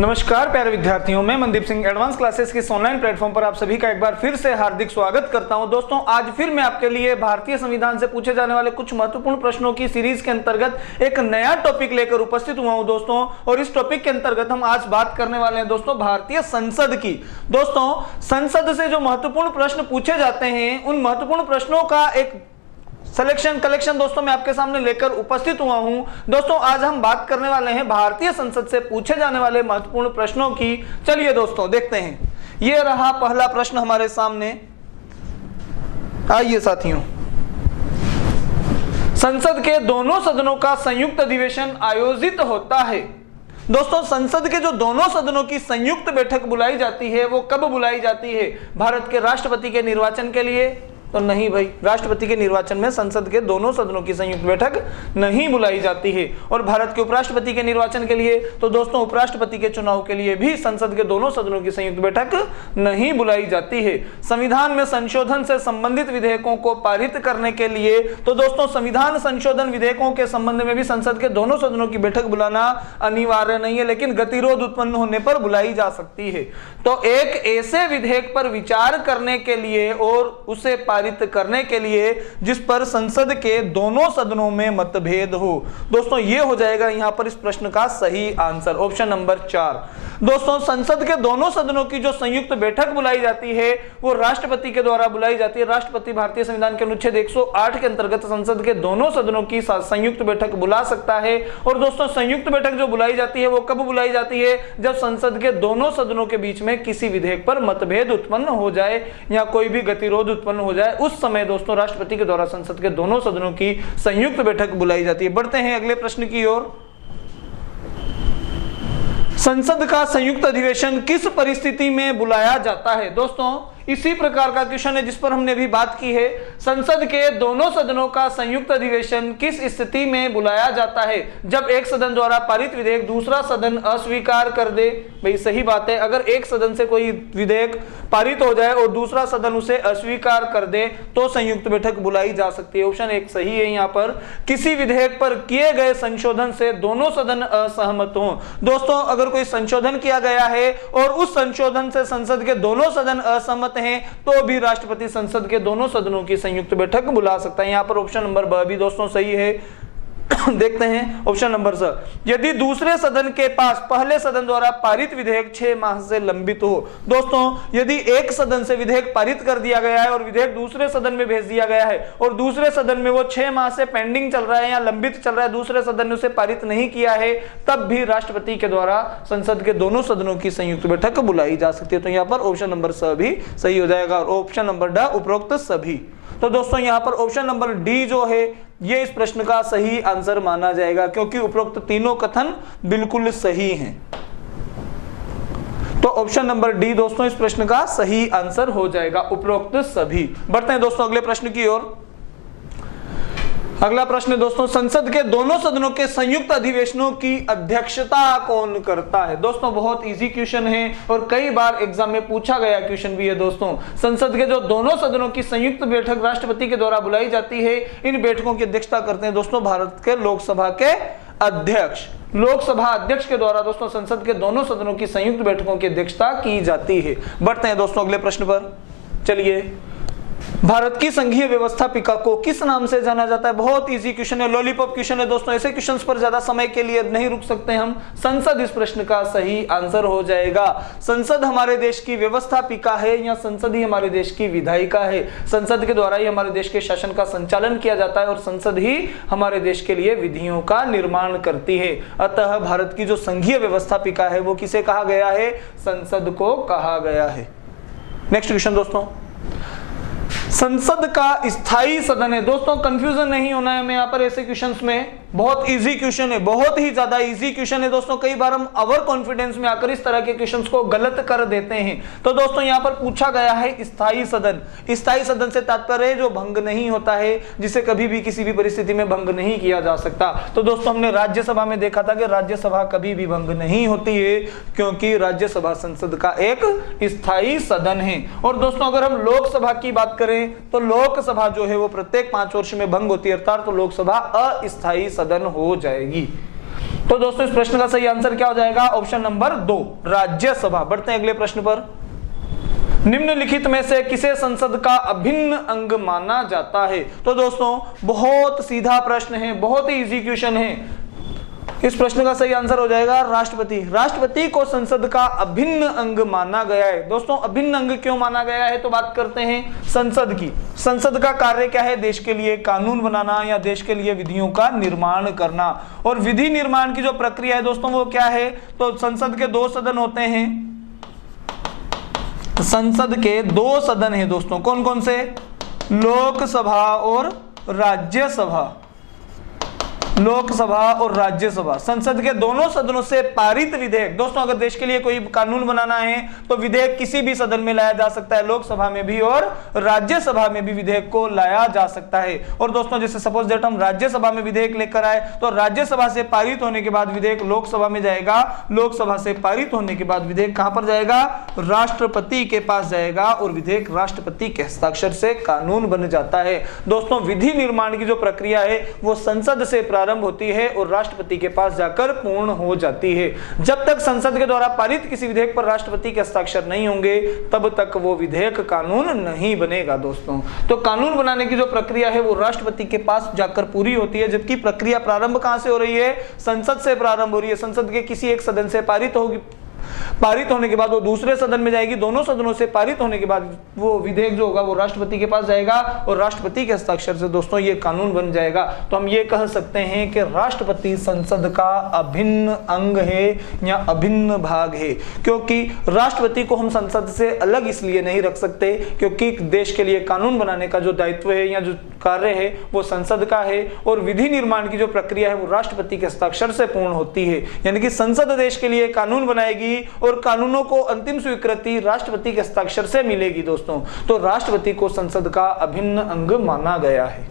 नमस्कार प्यारे विद्यार्थियों, मैं मनदीप सिंह एडवांस क्लासेस के ऑनलाइन प्लेटफॉर्म पर आप सभी का एक बार फिर से हार्दिक स्वागत करता हूं। दोस्तों, आज फिर मैं आपके लिए भारतीय संविधान से पूछे जाने वाले कुछ महत्वपूर्ण प्रश्नों की सीरीज के अंतर्गत एक नया टॉपिक लेकर उपस्थित हुआ हूं दोस्तों। और इस टॉपिक के अंतर्गत हम आज बात करने वाले हैं दोस्तों भारतीय संसद की। दोस्तों, संसद से जो महत्वपूर्ण प्रश्न पूछे जाते हैं उन महत्वपूर्ण प्रश्नों का एक कलेक्शन दोस्तों मैं आपके सामने लेकर उपस्थित हुआ हूं। दोस्तों, आज हम बात करने वाले हैं भारतीय संसद से पूछे जाने वाले महत्वपूर्ण प्रश्नों की। चलिए दोस्तों देखते हैं। यह रहा पहला प्रश्न हमारे सामने। आइए साथियों, संसद के दोनों सदनों का संयुक्त अधिवेशन आयोजित होता है। दोस्तों, संसद के जो दोनों सदनों की संयुक्त बैठक बुलाई जाती है वो कब बुलाई जाती है? भारत के राष्ट्रपति के निर्वाचन के लिए? तो नहीं भाई, राष्ट्रपति के निर्वाचन में संसद के दोनों सदनों की संयुक्त बैठक नहीं बुलाई जाती है। और भारत के उपराष्ट्रपति के निर्वाचन के लिए तो दोस्तों उपराष्ट्रपति के चुनाव के लिए भी संसद के दोनों सदनों की संयुक्त बैठक नहीं बुलाई जाती है। संविधान में संशोधन से संबंधित विधेयकों को पारित करने के लिए तो दोस्तों संविधान संशोधन विधेयकों के संबंध में भी संसद के दोनों सदनों की बैठक बुलाना अनिवार्य नहीं है, लेकिन गतिरोध उत्पन्न होने पर बुलाई जा सकती है। तो एक ऐसे विधेयक पर विचार करने के लिए और उसे पारित करने के लिए जिस पर संसद के दोनों सदनों में मतभेद हो, दोस्तों यह हो जाएगा यहां पर इस प्रश्न का सही आंसर, ऑप्शन नंबर 4। दोस्तों, संसद के दोनों सदनों की जो संयुक्त बैठक बुलाई जाती है वो राष्ट्रपति के द्वारा बुलाई जाती है। राष्ट्रपति भारतीय संविधान के अनुच्छेद 108 के अंतर्गत संसद के दोनों सदनों की संयुक्त बैठक बुला सकता है। और दोस्तों, संयुक्त बैठक जो बुलाई जाती है वो कब बुलाई जाती है? जब संसद के दोनों सदनों के बीच में किसी विधेयक पर मतभेद उत्पन्न हो जाए या कोई भी गतिरोध उत्पन्न हो जाए, उस समय दोस्तों राष्ट्रपति के द्वारा संसद के दोनों सदनों की संयुक्त बैठक बुलाई जाती है। बढ़ते हैं अगले प्रश्न की ओर। संसद का संयुक्त अधिवेशन किस परिस्थिति में बुलाया जाता है? दोस्तों, इसी प्रकार का क्वेश्चन है जिस पर हमने अभी बात की है। संसद के दोनों सदनों का संयुक्त अधिवेशन किस स्थिति में बुलाया जाता है? जब एक सदन द्वारा पारित विधेयक दूसरा सदन अस्वीकार कर दे। भाई सही बात है, अगर एक सदन से कोई विधेयक पारित हो जाए और दूसरा सदन उसे अस्वीकार कर दे तो संयुक्त बैठक बुलाई जा सकती है। ऑप्शन 1 सही है। यहाँ पर किसी विधेयक पर किए गए संशोधन से दोनों सदन असहमत हों। दोस्तों, अगर कोई संशोधन किया गया है और उस संशोधन से संसद के दोनों सदन असहमत हैं तो भी राष्ट्रपति संसद के दोनों सदनों की संयुक्त बैठक बुला सकता है। यहां पर ऑप्शन नंबर ब भी दोस्तों सही है। देखते हैं ऑप्शन नंबर स। यदि दूसरे सदन के पास पहले सदन द्वारा पारित विधेयक 6 माह से लंबित हो। दोस्तों, यदि एक सदन से विधेयक पारित कर दिया गया है और विधेयक दूसरे सदन में भेज दिया गया है और दूसरे सदन में वो 6 माह से पेंडिंग चल रहा है या लंबित चल रहा है, दूसरे सदन ने उसे पारित नहीं किया है, तब भी राष्ट्रपति के द्वारा संसद के दोनों सदनों की संयुक्त बैठक बुलाई जा सकती है। तो यहाँ पर ऑप्शन नंबर स भी सही हो जाएगा और ऑप्शन नंबर ड उपरोक्त सभी। तो दोस्तों यहाँ पर ऑप्शन नंबर डी जो है ये इस प्रश्न का सही आंसर माना जाएगा क्योंकि उपरोक्त तीनों कथन बिल्कुल सही हैं। तो ऑप्शन नंबर डी दोस्तों इस प्रश्न का सही आंसर हो जाएगा, उपरोक्त सभी। बढ़ते हैं दोस्तों अगले प्रश्न की ओर। अगला प्रश्न दोस्तों, संसद के दोनों सदनों के संयुक्त अधिवेशनों की अध्यक्षता कौन करता है? दोस्तों, बहुत इजी क्वेश्चन है और कई बार एग्जाम में पूछा गया क्वेश्चन भी है। दोस्तों, संसद के जो दोनों सदनों की संयुक्त बैठक राष्ट्रपति के द्वारा बुलाई जाती है, इन बैठकों की अध्यक्षता करते हैं दोस्तों भारत के लोकसभा के अध्यक्ष। लोकसभा अध्यक्ष के द्वारा दोस्तों संसद के दोनों सदनों की संयुक्त बैठकों की अध्यक्षता की जाती है। बढ़ते हैं दोस्तों अगले प्रश्न पर। चलिए, भारत की संघीय व्यवस्थापिका को किस नाम से जाना जाता है? बहुत इजी क्वेश्चन है, लॉलीपॉप क्वेश्चन है दोस्तों। ऐसे क्वेश्चंस पर ज्यादा समय के लिए नहीं रुक सकते हम। संसद इस प्रश्न का सही आंसर हो जाएगा। संसद हमारे देश की व्यवस्थापिका है या संसद ही हमारे देश की विधायिका है। संसद के द्वारा ही हमारे देश के शासन का संचालन किया जाता है और संसद ही हमारे देश के लिए विधियों का निर्माण करती है। अतः भारत की जो संघीय व्यवस्थापिका है वो किसे कहा गया है? संसद को कहा गया है। नेक्स्ट क्वेश्चन दोस्तों, संसद का स्थायी सदन है। दोस्तों, कंफ्यूजन नहीं होना है हमें यहाँ पर ऐसे क्वेश्चंस में। बहुत इजी क्वेश्चन है, बहुत ही ज्यादा इजी क्वेश्चन है दोस्तों। कई बार हम ओवर कॉन्फिडेंस में आकर इस तरह के क्वेश्चंस को गलत कर देते हैं। तो दोस्तों यहाँ पर पूछा गया है स्थायी सदन। स्थायी सदन से तात्पर्य जो भंग नहीं होता है, जिसे कभी भी किसी भी परिस्थिति में भंग नहीं किया जा सकता। तो दोस्तों हमने राज्यसभा में देखा था कि राज्यसभा कभी भी भंग नहीं होती है क्योंकि राज्यसभा संसद का एक स्थायी सदन है। और दोस्तों अगर हम लोकसभा की बात करें तो लोकसभा जो है वो प्रत्येक 5 वर्ष में भंग होती है, अर्थात तो लोकसभा अस्थायी सदन हो जाएगी। तो दोस्तों इस प्रश्न का सही आंसर क्या हो जाएगा? Option number 2 Rajya Sabha. बढ़ते हैं अगले प्रश्न पर। निम्नलिखित में से किसे संसद का अभिन्न अंग माना जाता है? तो दोस्तों बहुत सीधा प्रश्न है, बहुत ही इजी क्वेश्चन है। इस प्रश्न का सही आंसर हो जाएगा राष्ट्रपति। राष्ट्रपति को संसद का अभिन्न अंग माना गया है। दोस्तों अभिन्न अंग क्यों माना गया है? तो बात करते हैं संसद की। संसद का कार्य क्या है? देश के लिए कानून बनाना या देश के लिए विधियों का निर्माण करना। और विधि निर्माण की जो प्रक्रिया है दोस्तों वो क्या है? तो संसद के 2 सदन होते हैं। संसद के 2 सदन हैं दोस्तों, कौन कौन से? लोकसभा और राज्यसभा। लोकसभा और राज्यसभा, संसद के दोनों सदनों से पारित विधेयक। दोस्तों अगर देश के लिए कोई कानून बनाना है तो विधेयक किसी भी सदन में लाया जा सकता है, लोकसभा में भी और राज्यसभा में भी विधेयक को लाया जा सकता है। और दोस्तों जैसे सपोज दैट हम राज्यसभा में विधेयक लेकर आए तो राज्यसभा से पारित होने के बाद विधेयक लोकसभा में जाएगा, लोकसभा से पारित होने के बाद विधेयक कहां पर जाएगा? राष्ट्रपति के पास जाएगा और विधेयक राष्ट्रपति के हस्ताक्षर से कानून बन जाता है। दोस्तों विधि निर्माण की जो प्रक्रिया है वो संसद से प्रारंभ होती है और राष्ट्रपति के पास जाकर पूर्ण हो जाती है। जब तक संसद के द्वारा पारित किसी विधेयक पर राष्ट्रपति के हस्ताक्षर नहीं होंगे तब तक वो विधेयक कानून नहीं बनेगा दोस्तों। तो कानून बनाने की जो प्रक्रिया है वो राष्ट्रपति के पास जाकर पूरी होती है, जबकि प्रक्रिया प्रारंभ कहां से हो रही है? संसद से प्रारंभ हो रही है। संसद के किसी एक सदन से पारित होगी, पारित होने के बाद वो दूसरे सदन में जाएगी, दोनों सदनों से पारित होने के बाद वो विधेयक जो होगा वो राष्ट्रपति के पास जाएगा और राष्ट्रपति के हस्ताक्षर से दोस्तों ये कानून बन जाएगा। तो हम ये कह सकते हैं कि राष्ट्रपति संसद का अभिन्न अंग है या अभिन्न भाग है, क्योंकि राष्ट्रपति को हम संसद से अलग इसलिए नहीं रख सकते क्योंकि देश के लिए कानून बनाने का जो दायित्व है या जो कार्य है वो संसद का है और विधि निर्माण की जो प्रक्रिया है वो राष्ट्रपति के हस्ताक्षर से पूर्ण होती है। यानी कि संसद देश के लिए कानून बनाएगी और कानूनों को अंतिम स्वीकृति राष्ट्रपति के हस्ताक्षर से मिलेगी दोस्तों। तो राष्ट्रपति को संसद का अभिन्न अंग माना गया है।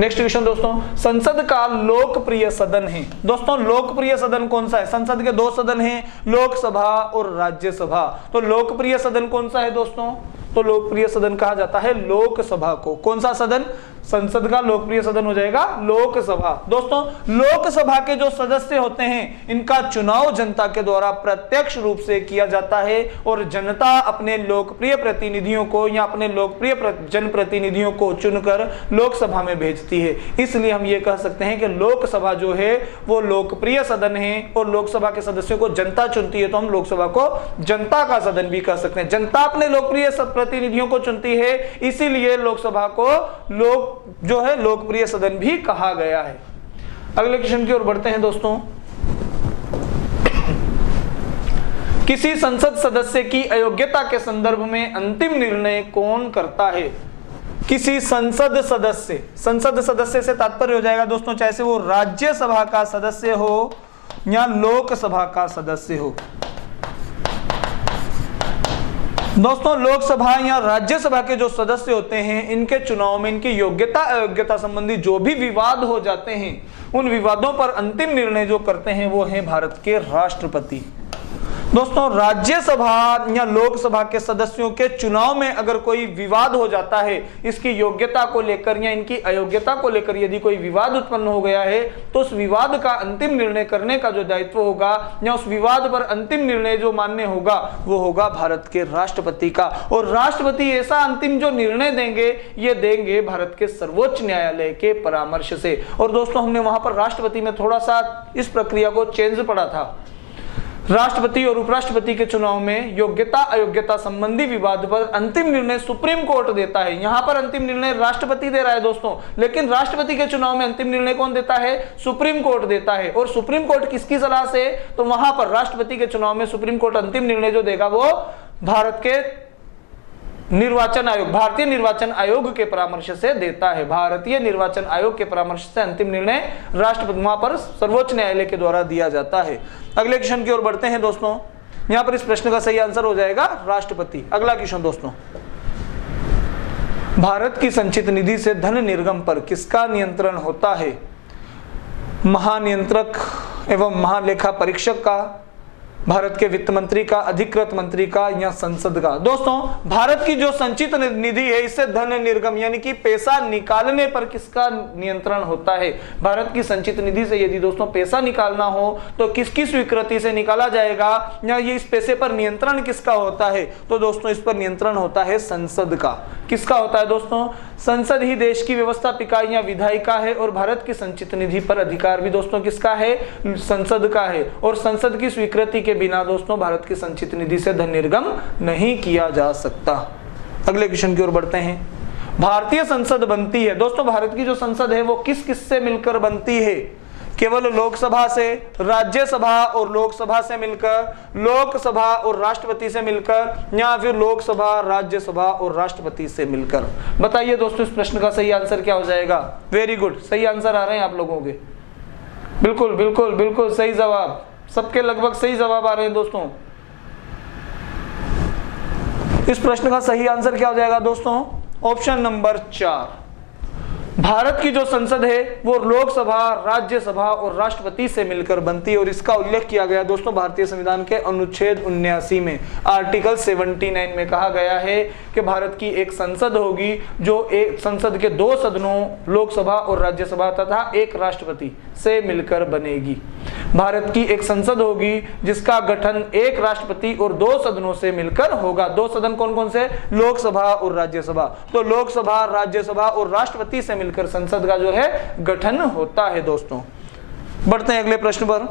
नेक्स्ट क्वेश्चन दोस्तों, संसद का लोकप्रिय सदन है। दोस्तों लोकप्रिय सदन कौन सा है? संसद के 2 सदन हैं, लोकसभा और राज्यसभा। तो लोकप्रिय सदन कौन सा है दोस्तों? तो लोकप्रिय सदन कहा जाता है लोकसभा को। कौन सा सदन? संसद का लोकप्रिय सदन हो जाएगा लोकसभा। दोस्तों लोकसभा के जो सदस्य होते हैं इनका चुनाव जनता के द्वारा प्रत्यक्ष रूप से किया जाता है और जनता अपने लोकप्रिय प्रतिनिधियों को या अपने लोकप्रिय जनप्रतिनिधियों को चुनकर लोकसभा में भेजती है। इसलिए हम ये कह सकते हैं कि लोकसभा जो है वो लोकप्रिय सदन है और लोकसभा के सदस्यों को जनता चुनती है, तो हम लोकसभा को जनता का सदन भी कह सकते हैं। जनता अपने लोकप्रिय प्रतिनिधियों को चुनती है, इसीलिए लोकसभा को जो है लोकप्रिय सदन भी कहा गया है। अगले क्वेश्चन की ओर बढ़ते हैं दोस्तों। किसी संसद सदस्य की अयोग्यता के संदर्भ में अंतिम निर्णय कौन करता है? किसी संसद सदस्य से तात्पर्य हो जाएगा दोस्तों चाहे से वो राज्यसभा का सदस्य हो या लोकसभा का सदस्य हो। दोस्तों लोकसभा या राज्यसभा के जो सदस्य होते हैं इनके चुनाव में इनकी योग्यता अयोग्यता संबंधी जो भी विवाद हो जाते हैं उन विवादों पर अंतिम निर्णय जो करते हैं वो है भारत के राष्ट्रपति। दोस्तों राज्यसभा या लोकसभा के सदस्यों के चुनाव में अगर कोई विवाद हो जाता है इसकी योग्यता को लेकर या इनकी अयोग्यता को लेकर यदि कोई विवाद उत्पन्न हो गया है तो उस विवाद का अंतिम निर्णय करने का जो दायित्व होगा या उस विवाद पर अंतिम निर्णय जो मान्य होगा वो होगा भारत के राष्ट्रपति का। और राष्ट्रपति ऐसा अंतिम जो निर्णय देंगे ये देंगे भारत के सर्वोच्च न्यायालय के परामर्श से। और दोस्तों हमने वहां पर राष्ट्रपति में थोड़ा सा इस प्रक्रिया को चेंज पढ़ा था। राष्ट्रपति और उपराष्ट्रपति के चुनाव में योग्यता अयोग्यता संबंधी विवाद पर अंतिम निर्णय सुप्रीम कोर्ट देता है। यहां पर अंतिम निर्णय राष्ट्रपति दे रहा है दोस्तों, लेकिन राष्ट्रपति के चुनाव में अंतिम निर्णय कौन देता है? सुप्रीम कोर्ट देता है। और सुप्रीम कोर्ट किसकी सलाह से? तो वहां पर राष्ट्रपति के चुनाव में सुप्रीम कोर्ट अंतिम निर्णय जो देगा वो भारत के निर्वाचन आयोग, भारतीय निर्वाचन आयोग के परामर्श से देता है। भारतीय निर्वाचन आयोग के परामर्श से अंतिम निर्णय राष्ट्रपति वहां पर सर्वोच्च न्यायालय के द्वारा दिया जाता है। अगले क्वेश्चन की ओर बढ़ते हैं दोस्तों। यहां पर इस प्रश्न का सही आंसर हो जाएगा राष्ट्रपति। अगला क्वेश्चन दोस्तों, भारत की संचित निधि से धन निर्गम पर किसका नियंत्रण होता है? महानियंत्रक एवं महालेखा परीक्षक का, भारत के वित्त मंत्री का, अधिकृत मंत्री का या संसद का? दोस्तों भारत की जो संचित निधि है इससे धन निर्गम यानी कि पैसा निकालने पर किसका नियंत्रण होता है? भारत की संचित निधि से यदि दोस्तों पैसा निकालना हो तो किसकी स्वीकृति से निकाला जाएगा या ये इस पैसे पर नियंत्रण किसका होता है? तो दोस्तों इस पर नियंत्रण होता है संसद का। किसका होता है दोस्तों? संसद ही देश की व्यवस्थापिका या विधायिका है और भारत की संचित निधि पर अधिकार भी दोस्तों किसका है? संसद का है। और संसद की स्वीकृति के बिना दोस्तों भारत की संचित निधि से धन निर्गम नहीं किया जा सकता। अगले क्वेश्चन की ओर बढ़ते हैं। भारतीय संसद बनती है, दोस्तों भारत की जो संसद है वो किस किस से मिलकर बनती है? केवल लोकसभा से, राज्यसभा और लोकसभा से मिलकर, लोकसभा और राष्ट्रपति से मिलकर, या फिर लोकसभा, राज्यसभा और राष्ट्रपति से मिलकर? बताइए दोस्तों इस प्रश्न का सही आंसर क्या हो जाएगा? वेरी गुड, सही आंसर आ रहे हैं आप लोगों के। बिल्कुल बिल्कुल बिल्कुल सही जवाब, सबके लगभग सही जवाब आ रहे हैं दोस्तों। इस प्रश्न का सही आंसर क्या हो जाएगा दोस्तों? Option number 4। भारत की जो संसद है वो लोकसभा, राज्यसभा और राष्ट्रपति से मिलकर बनती है और इसका उल्लेख किया गया दोस्तों भारतीय संविधान के अनुच्छेद 79 में, आर्टिकल 79 में कहा गया है कि भारत की एक संसद होगी जो एक संसद के 2 सदनों लोकसभा और राज्यसभा तथा एक राष्ट्रपति से मिलकर बनेगी। भारत की एक संसद होगी जिसका गठन एक राष्ट्रपति और 2 सदनों से मिलकर होगा। 2 सदन कौन कौन से? लोकसभा और राज्यसभा। तो लोकसभा, राज्यसभा और राष्ट्रपति से मिलकर संसद का जो है गठन होता है दोस्तों। बढ़ते हैं अगले प्रश्न पर।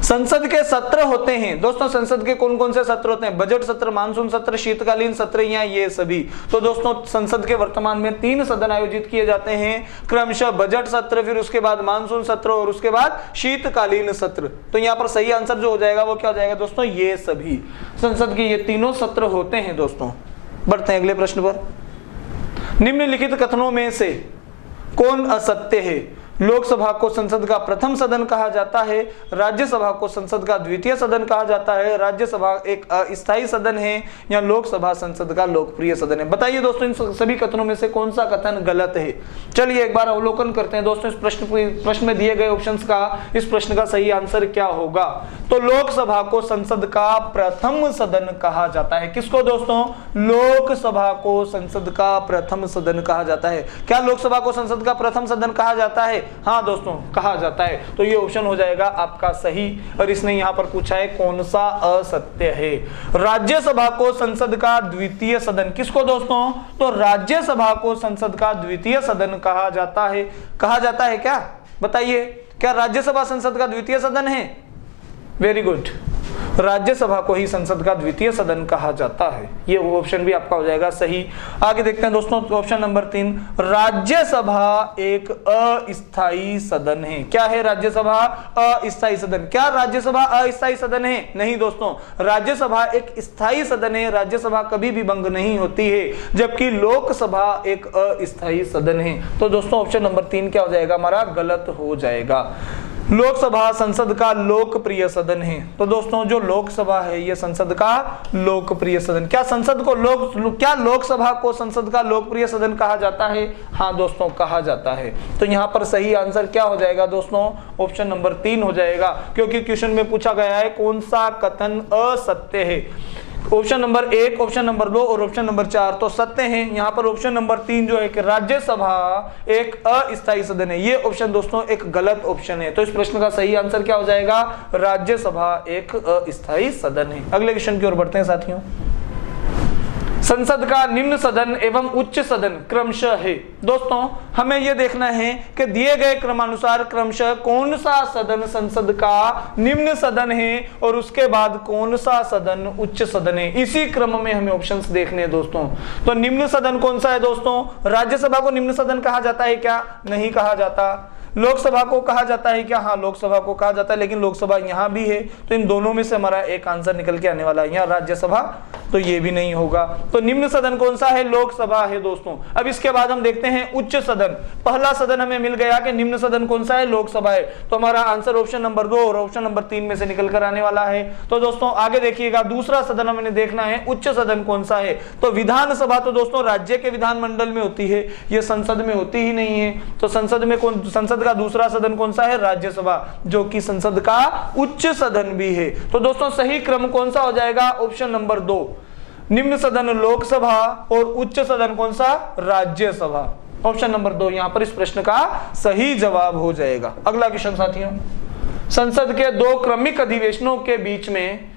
संसद के सत्र होते हैं दोस्तों, संसद के कौन कौन से सत्र होते हैं? बजट सत्र, मानसून सत्र, शीतकालीन सत्र या ये सभी? तो दोस्तों संसद के वर्तमान में 3 सदन आयोजित किए जाते हैं, क्रमशः बजट सत्र, फिर उसके बाद मानसून सत्र और उसके बाद शीतकालीन सत्र। तो यहाँ पर सही आंसर जो हो जाएगा वो क्या हो जाएगा दोस्तों? ये सभी संसद के ये तीनों सत्र होते हैं दोस्तों। बढ़ते हैं अगले प्रश्न पर। निम्नलिखित कथनों में से कौन असत्य है? लोकसभा को संसद का प्रथम सदन कहा जाता है, राज्यसभा को संसद का द्वितीय सदन कहा जाता है, राज्यसभा एक अस्थायी सदन है, या लोकसभा संसद का लोकप्रिय सदन है? बताइए दोस्तों इन सभी कथनों में से कौन सा कथन गलत है? चलिए एक बार अवलोकन करते हैं दोस्तों इस प्रश्न में दिए गए ऑप्शंस का, इस प्रश्न का सही आंसर क्या होगा? तो लोकसभा को संसद का प्रथम सदन कहा जाता है। किसको दोस्तों? लोकसभा को संसद का प्रथम सदन कहा जाता है। क्या लोकसभा को संसद का प्रथम सदन कहा जाता है? हाँ दोस्तों कहा जाता है। तो ये ऑप्शन हो जाएगा आपका सही। और इसने यहां पर पूछा है कौन सा असत्य है? राज्यसभा को संसद का द्वितीय सदन, किसको दोस्तों? तो राज्यसभा को संसद का द्वितीय सदन कहा जाता है। कहा जाता है क्या? बताइए, क्या राज्यसभा संसद का द्वितीय सदन है? वेरी गुड, राज्यसभा को ही संसद का द्वितीय सदन कहा जाता है। ये ऑप्शन भी आपका हो जाएगा सही। आगे देखते हैं दोस्तों ऑप्शन नंबर 3, राज्यसभा एक अस्थायी सदन है। क्या है राज्यसभा? अस्थायी सदन। क्या राज्यसभा अस्थायी सदन है? नहीं दोस्तों, राज्यसभा एक स्थायी सदन है। राज्यसभा कभी भी भंग नहीं होती है, जबकि लोकसभा एक अस्थायी सदन है। तो दोस्तों ऑप्शन नंबर 3 क्या हो जाएगा हमारा? गलत हो जाएगा। लोकसभा संसद का लोकप्रिय सदन है। तो दोस्तों जो लोकसभा है ये संसद का लोकप्रिय सदन। क्या संसद को क्या लोकसभा को संसद का लोकप्रिय सदन कहा जाता है? हाँ दोस्तों कहा जाता है। तो यहाँ पर सही आंसर क्या हो जाएगा दोस्तों? ऑप्शन नंबर 3 हो जाएगा, क्योंकि क्वेश्चन में पूछा गया है कौन सा कथन असत्य है। ऑप्शन नंबर 1, ऑप्शन नंबर 2 और ऑप्शन नंबर 4 तो सत्य हैं। यहाँ पर ऑप्शन नंबर 3 जो है कि राज्यसभा एक अस्थायी सदन है, ये ऑप्शन दोस्तों एक गलत ऑप्शन है। तो इस प्रश्न का सही आंसर क्या हो जाएगा? राज्यसभा एक अस्थायी सदन है। अगले क्वेश्चन की ओर बढ़ते हैं साथियों। संसद का निम्न सदन एवं उच्च सदन क्रमशः है। दोस्तों हमें यह देखना है कि दिए गए क्रमानुसार क्रमशः कौन सा सदन संसद का निम्न सदन है और उसके बाद कौन सा सदन उच्च सदन है। इसी क्रम में हमें ऑप्शंस देखने हैं दोस्तों। तो निम्न सदन कौन सा है दोस्तों? राज्यसभा को निम्न सदन कहा जाता है क्या? नहीं कहा जाता। लोकसभा को कहा जाता है क्या? हाँ लोकसभा को कहा जाता है, लेकिन लोकसभा यहाँ भी है। तो इन दोनों में से हमारा एक आंसर निकल के आने वाला है। यहाँ राज्यसभा तो ये भी नहीं होगा। तो निम्न सदन कौन सा है? लोकसभा है दोस्तों। अब इसके बाद हम देखते हैं उच्च सदन। पहला सदन हमें मिल गया कि निम्न सदन कौन सा है? लोकसभा है। तो हमारा आंसर ऑप्शन नंबर 2 और ऑप्शन नंबर 3 में से निकल कर आने वाला है। तो दोस्तों आगे देखिएगा, दूसरा सदन हमें देखना है उच्च सदन कौन सा है। तो विधानसभा तो दोस्तों राज्य के विधानमंडल में होती है, ये संसद में होती ही नहीं है। तो संसद का दूसरा सदन कौन सा है? राज्यसभा, जो कि संसद का उच्च सदन भी है। तो दोस्तों सही क्रम कौन सा हो जाएगा? ऑप्शन नंबर 2, निम्न सदन लोकसभा और उच्च सदन कौन सा? राज्यसभा। ऑप्शन नंबर 2 यहां पर इस प्रश्न का सही जवाब हो जाएगा। अगला क्वेश्चन साथियों, संसद के 2 क्रमिक अधिवेशनों के बीच में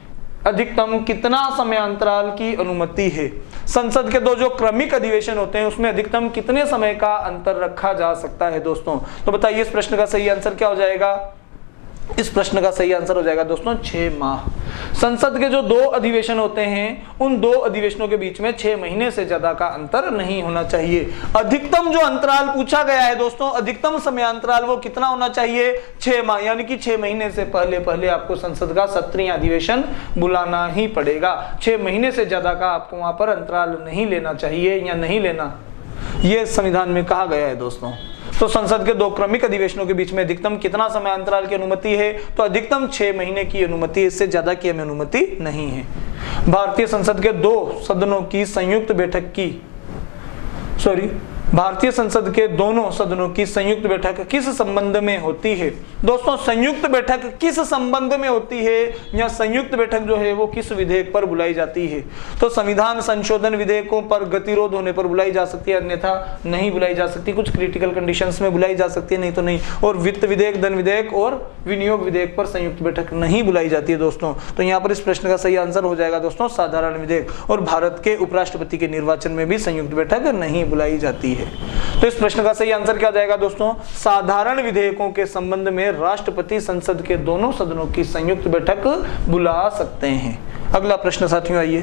अधिकतम कितना समयांतराल की अनुमति है? संसद के 2 जो क्रमिक अधिवेशन होते हैं उसमें अधिकतम कितने समय का अंतर रखा जा सकता है दोस्तों? तो बताइए इस प्रश्न का सही आंसर क्या हो जाएगा? इस प्रश्न का सही आंसर हो जाएगा दोस्तों 6 माह। संसद के जो 2 अधिवेशन होते हैं उन 2 अधिवेशनों के बीच में 6 महीने से ज्यादा का अंतर नहीं होना चाहिए। अधिकतम जो अंतराल पूछा गया है दोस्तों, अधिकतम समयांतराल वो कितना होना चाहिए? 6 माह, यानी कि 6 महीने से पहले आपको संसद का सत्रीय अधिवेशन बुलाना ही पड़ेगा। 6 महीने से ज्यादा का आपको वहां पर अंतराल नहीं लेना चाहिए या नहीं लेना, यह संविधान में कहा गया है दोस्तों। तो संसद के 2 क्रमिक अधिवेशनों के बीच में अधिकतम कितना समय अंतराल की अनुमति है? तो अधिकतम 6 महीने की अनुमति, इससे ज्यादा की हमें अनुमति नहीं है। भारतीय संसद के 2 सदनों की संयुक्त बैठक की भारतीय संसद के दोनों सदनों की संयुक्त बैठक किस संबंध में होती है? दोस्तों संयुक्त बैठक किस संबंध में होती है या संयुक्त बैठक जो है वो किस विधेयक पर बुलाई जाती है? तो संविधान संशोधन विधेयकों पर गतिरोध होने पर बुलाई जा सकती है, अन्यथा नहीं बुलाई जा सकती। कुछ क्रिटिकल कंडीशंस में बुलाई जा सकती है, नहीं तो नहीं। और वित्त विधेयक, धन विधेयक और विनियोग विधेयक पर संयुक्त बैठक नहीं बुलाई जाती है दोस्तों। तो यहाँ पर इस प्रश्न का सही आंसर हो जाएगा दोस्तों साधारण विधेयक। और भारत के उपराष्ट्रपति के निर्वाचन में भी संयुक्त बैठक नहीं बुलाई जाती है। तो इस प्रश्न का सही आंसर क्या जाएगा दोस्तों? साधारण विधेयकों के संबंध में राष्ट्रपति संसद के दोनों सदनों की संयुक्त बैठक बुला सकते हैं। अगला प्रश्न साथियों आइए,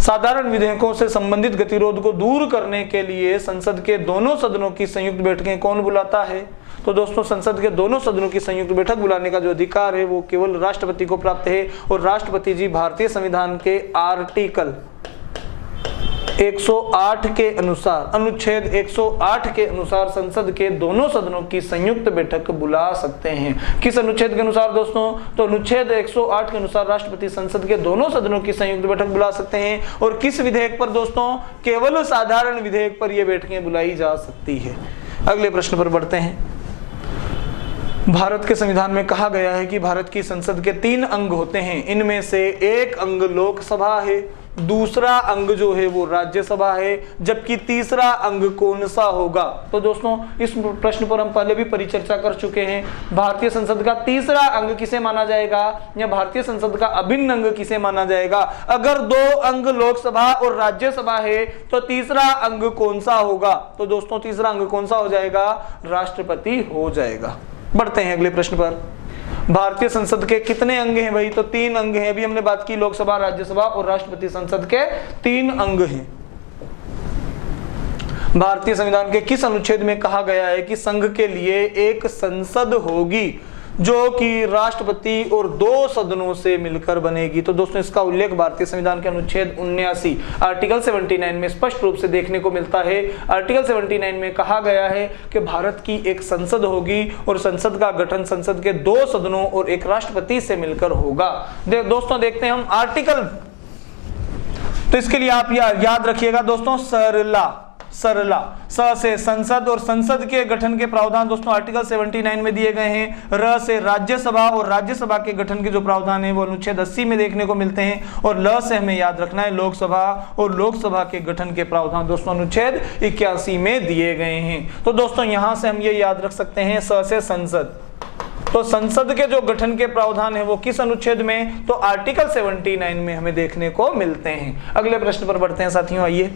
साधारण विधेयकों से संबंधित गतिरोध को दूर करने के लिए संसद के दोनों सदनों की संयुक्त बैठकें कौन बुलाता है? तो दोस्तों संसद के दोनों सदनों की संयुक्त बैठक बुलाने का जो अधिकार है वो केवल राष्ट्रपति को प्राप्त है। और राष्ट्रपति जी भारतीय संविधान के आर्टिकल 108 के अनुसार, अनुच्छेद 108 के अनुसार संसद के दोनों सदनों की संयुक्त बैठक बुला सकते हैं। किस अनुच्छेद के अनुसार दोस्तों? तो अनुच्छेद 108 के अनुसार राष्ट्रपति संसद के दोनों सदनों की संयुक्त बैठक बुला सकते हैं। और किस विधेयक पर दोस्तों? केवल साधारण विधेयक पर यह बैठकें बुलाई जा सकती है। अगले प्रश्न पर बढ़ते हैं। भारत के संविधान में कहा गया है कि भारत की संसद के 3 अंग होते हैं। इनमें से एक अंग लोकसभा है, दूसरा अंग जो है वो राज्यसभा है, जबकि तीसरा अंग कौन सा होगा? तो दोस्तों इस प्रश्न पर हम पहले भी परिचर्चा कर चुके हैं। भारतीय संसद का तीसरा अंग किसे माना जाएगा या भारतीय संसद का अभिन्न अंग किसे माना जाएगा? अगर 2 अंग लोकसभा और राज्यसभा है तो तीसरा अंग कौन सा होगा? तो दोस्तों तीसरा अंग कौन सा हो जाएगा? राष्ट्रपति हो जाएगा। बढ़ते हैं अगले प्रश्न पर। भारतीय संसद के कितने अंग हैं भाई? तो 3 अंग हैं। अभी हमने बात की लोकसभा, राज्यसभा और राष्ट्रपति संसद के 3 अंग हैं। भारतीय संविधान के किस अनुच्छेद में कहा गया है कि संघ के लिए एक संसद होगी जो कि राष्ट्रपति और 2 सदनों से मिलकर बनेगी? तो दोस्तों इसका उल्लेख भारतीय संविधान के अनुच्छेद 79 आर्टिकल 79 में स्पष्ट रूप से देखने को मिलता है। आर्टिकल 79 में कहा गया है कि भारत की एक संसद होगी और संसद का गठन संसद के 2 सदनों और एक राष्ट्रपति से मिलकर होगा। दोस्तों देखते हैं हम आर्टिकल, तो इसके लिए आप याद रखिएगा दोस्तों सरला स से संसद और संसद के गठन के प्रावधान दोस्तों आर्टिकल 79 में दिए गए हैं। र से राज्यसभा और राज्यसभा के गठन के जो प्रावधान है वो अनुच्छेद 80 में देखने को मिलते हैं। और ल से हमें याद रखना है लोकसभा और लोकसभा के गठन के प्रावधान दोस्तों अनुच्छेद 81 में दिए गए हैं। तो दोस्तों यहां से हम ये याद रख सकते हैं स से संसद। तो संसद के जो गठन के प्रावधान है वो किस अनुच्छेद में? तो आर्टिकल 79 में हमें देखने को मिलते हैं। अगले प्रश्न पर बढ़ते हैं साथियों आइए।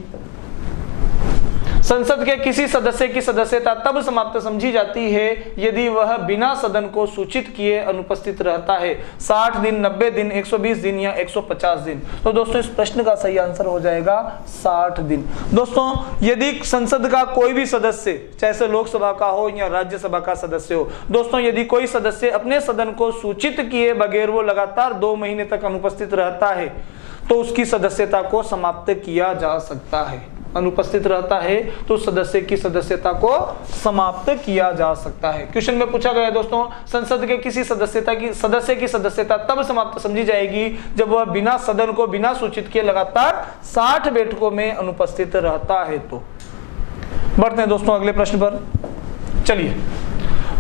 संसद के किसी सदस्य की सदस्यता तब समाप्त समझी जाती है यदि वह बिना सदन को सूचित किए अनुपस्थित रहता है। 60 दिन, 90 दिन, 120 दिन या 150 दिन? तो दोस्तों इस प्रश्न का सही आंसर हो जाएगा 60 दिन। दोस्तों यदि संसद का कोई भी सदस्य, चाहे लोकसभा का हो या राज्यसभा का सदस्य हो, दोस्तों यदि कोई सदस्य अपने सदन को सूचित किए बगैर वो लगातार 2 महीने तक अनुपस्थित रहता है तो उसकी सदस्यता को समाप्त किया जा सकता है। अनुपस्थित रहता है तो सदस्य की सदस्यता को समाप्त किया जा सकता है। क्वेश्चन में पूछा गया है दोस्तों, संसद के किसी सदस्य की सदस्यता तब समाप्त समझी जाएगी जब वह बिना सदन को बिना सूचित किए लगातार 60 बैठकों में अनुपस्थित रहता है। तो बढ़ते हैं दोस्तों अगले प्रश्न पर। चलिए,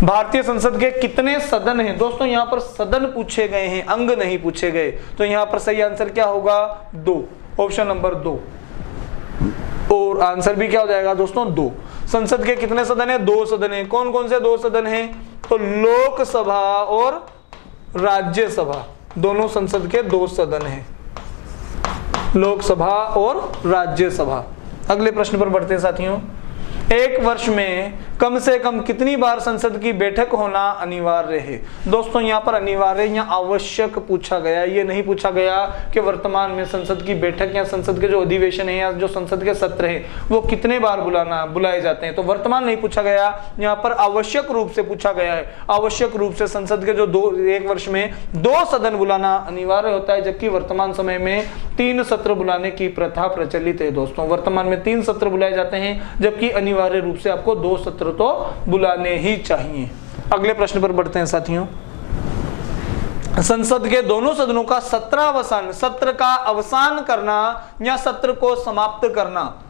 भारतीय संसद के कितने सदन हैं? दोस्तों यहाँ पर सदन पूछे गए हैं, अंग नहीं पूछे गए, तो यहाँ पर सही आंसर क्या होगा? 2, ऑप्शन नंबर 2, और आंसर भी क्या हो जाएगा दोस्तों? 2। संसद के कितने सदन है? 2 सदन है। कौन कौन से 2 सदन हैं? तो लोकसभा और राज्यसभा, दोनों संसद के 2 सदन हैं, लोकसभा और राज्यसभा। अगले प्रश्न पर बढ़ते हैं साथियों। एक वर्ष में कम से कम कितनी बार संसद की बैठक होना अनिवार्य है? दोस्तों यहाँ पर अनिवार्य या आवश्यक पूछा गया, ये नहीं पूछा गया कि वर्तमान में संसद की बैठक या संसद के जो अधिवेशन है या जो संसद के सत्र है वो कितने बार बुलाए जाते हैं। तो वर्तमान नहीं पूछा गया, यहाँ पर आवश्यक रूप से पूछा गया है। आवश्यक रूप से संसद के जो एक वर्ष में 2 सदन बुलाना अनिवार्य होता है, जबकि वर्तमान समय में 3 सत्र बुलाने की प्रथा प्रचलित है। दोस्तों वर्तमान में 3 सत्र बुलाए जाते हैं, जबकि अनिवार्य रूप से आपको 2 सत्र तो बुलाने ही चाहिए। अगले प्रश्न पर बढ़ते हैं साथियों। संसद के दोनों सदनों का सत्र का अवसान करना या सत्र को समाप्त करना,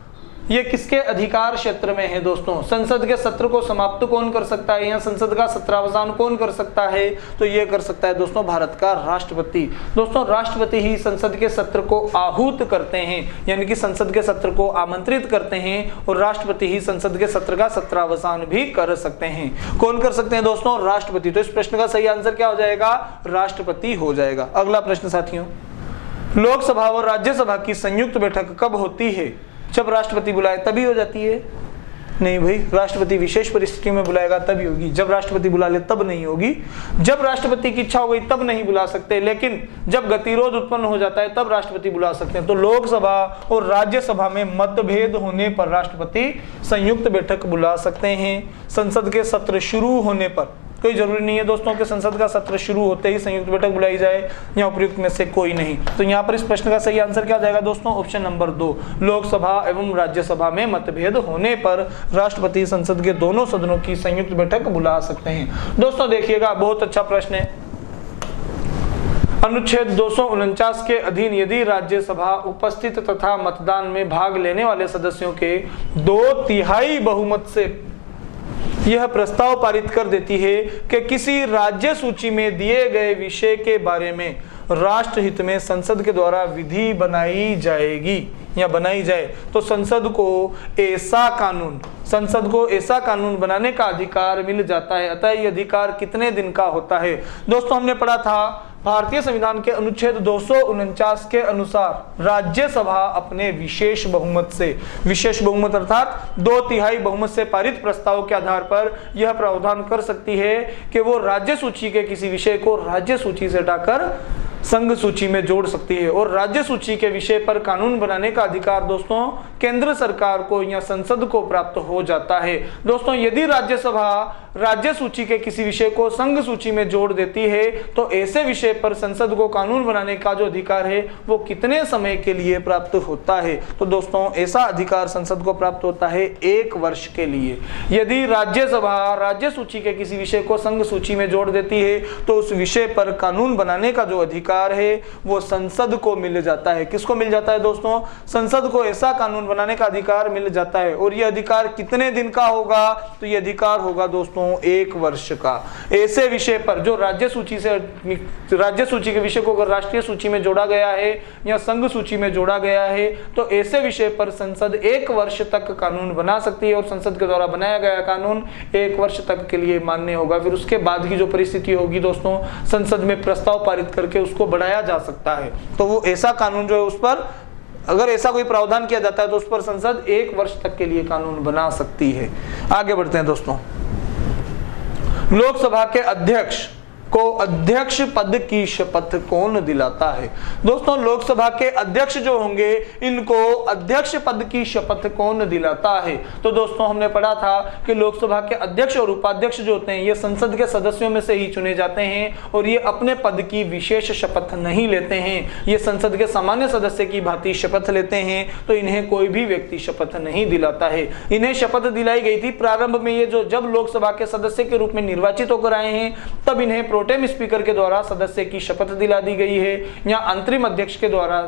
ये किसके अधिकार क्षेत्र में है? दोस्तों संसद के सत्र को समाप्त कौन कर सकता है या संसद का सत्रावसान कौन कर सकता है? तो ये कर सकता है दोस्तों भारत का राष्ट्रपति। दोस्तों राष्ट्रपति ही संसद के सत्र को आहूत करते हैं, यानी कि संसद के सत्र को आमंत्रित करते हैं, और राष्ट्रपति ही संसद के सत्र का सत्रावसान भी कर सकते हैं। कौन कर सकते हैं दोस्तों? राष्ट्रपति। तो इस प्रश्न का सही आंसर क्या हो जाएगा? राष्ट्रपति हो जाएगा। अगला प्रश्न साथियों, लोकसभा और राज्यसभा की संयुक्त बैठक कब होती है? जब राष्ट्रपति बुलाए तभी हो जाती है? नहीं भाई, राष्ट्रपति विशेष परिस्थिति में बुलाएगा तभी होगी। जब राष्ट्रपति बुला ले तब नहीं होगी। जब राष्ट्रपति की इच्छा हो गई तब नहीं बुला सकते, लेकिन जब गतिरोध उत्पन्न हो जाता है तब राष्ट्रपति बुला सकते हैं। तो लोकसभा और राज्यसभा में मतभेद होने पर राष्ट्रपति संयुक्त बैठक बुला सकते हैं। संसद के सत्र शुरू होने पर कोई जरूरी नहीं है दोस्तों कि संसद का सत्र शुरू होते ही संयुक्त बैठक बुलाई जाए, या उपयुक्त में से कोई नहीं। तो यहाँ पर इस प्रश्न का सही आंसर क्या हो जाएगा दोस्तों? ऑप्शन नंबर 2, लोकसभा एवं राज्यसभा में मतभेद होने पर राष्ट्रपति संसद के दोनों सदनों की संयुक्त बैठक बुला सकते हैं। दोस्तों देखिएगा, बहुत अच्छा प्रश्न है। अनुच्छेद 249 के अधीन यदि राज्यसभा उपस्थित तथा मतदान में भाग लेने वाले सदस्यों के 2/3 बहुमत से यह प्रस्ताव पारित कर देती है कि किसी राज्य सूची में दिए गए विषय के बारे में राष्ट्रहित में संसद के द्वारा विधि बनाई जाएगी या बनाई जाए, तो संसद को ऐसा कानून बनाने का अधिकार मिल जाता है। अतः यह अधिकार कितने दिन का होता है? दोस्तों हमने पढ़ा था भारतीय संविधान के अनुच्छेद 249 के अनुसार राज्यसभा अपने विशेष बहुमत अर्थात 2/3 बहुमत से पारित प्रस्ताव के आधार पर यह प्रावधान कर सकती है कि वो राज्य सूची के किसी विषय को राज्य सूची से हटाकर संघ सूची में जोड़ सकती है। और राज्य सूची के विषय पर कानून बनाने का अधिकार दोस्तों केंद्र सरकार को या संसद को प्राप्त हो जाता है। दोस्तों यदि राज्यसभा राज्य सूची के किसी विषय को संघ सूची में जोड़ देती है तो ऐसे विषय पर संसद को कानून बनाने का जो अधिकार है वो कितने समय के लिए प्राप्त होता है? तो दोस्तों ऐसा अधिकार संसद को प्राप्त होता है 1 वर्ष के लिए। यदि राज्यसभा राज्य सूची के किसी विषय को संघ सूची में जोड़ देती है तो उस विषय पर कानून बनाने का जो अधिकार है वो संसद को मिल जाता है। किसको मिल जाता है दोस्तों? संसद को ऐसा कानून बनाने का अधिकार मिल जाता है। और यह अधिकार कितने दिन का होगा? तो यह अधिकार होगा दोस्तों 1 वर्ष का। ऐसे विषय पर जो राज्य सूची के विषय को अगर राष्ट्रीय सूची में जोड़ा गया है या संघ सूची में जोड़ा गया है तो ऐसे विषय पर संसद 1 वर्ष तक कानून बना सकती है, और संसद के द्वारा बनाया गया कानून 1 वर्ष तक के लिए मान्य होगा। फिर उसके बाद की जो परिस्थिति होगी दोस्तों, संसद में प्रस्ताव पारित करके उसको बढ़ाया जा सकता है। तो वो ऐसा कानून जो है उस पर अगर ऐसा कोई प्रावधान किया जाता है तो उस पर संसद 1 वर्ष तक के लिए कानून बना सकती है। आगे बढ़ते हैं दोस्तों। लोकसभा के अध्यक्ष को अध्यक्ष पद की शपथ कौन दिलाता है? दोस्तों लोकसभा के अध्यक्ष जो होंगे इनको अध्यक्ष पद की शपथ कौन दिलाता है? तो दोस्तों हमने पढ़ा था कि लोकसभा के अध्यक्ष और उपाध्यक्ष जो होते हैं ये संसद के सदस्यों में से ही चुने जाते हैं और ये अपने पद की विशेष शपथ नहीं लेते हैं, ये संसद के सामान्य सदस्य की भांति शपथ लेते हैं। तो इन्हें कोई भी व्यक्ति शपथ नहीं दिलाता है। इन्हें शपथ दिलाई गई थी प्रारंभ में, ये जो जब लोकसभा के सदस्य के रूप में निर्वाचित होकर आए हैं तब इन्हें प्रोटेम स्पीकर के द्वारा सदस्य की शपथ दिला दी गई है या अंतरिम अध्यक्ष के द्वारा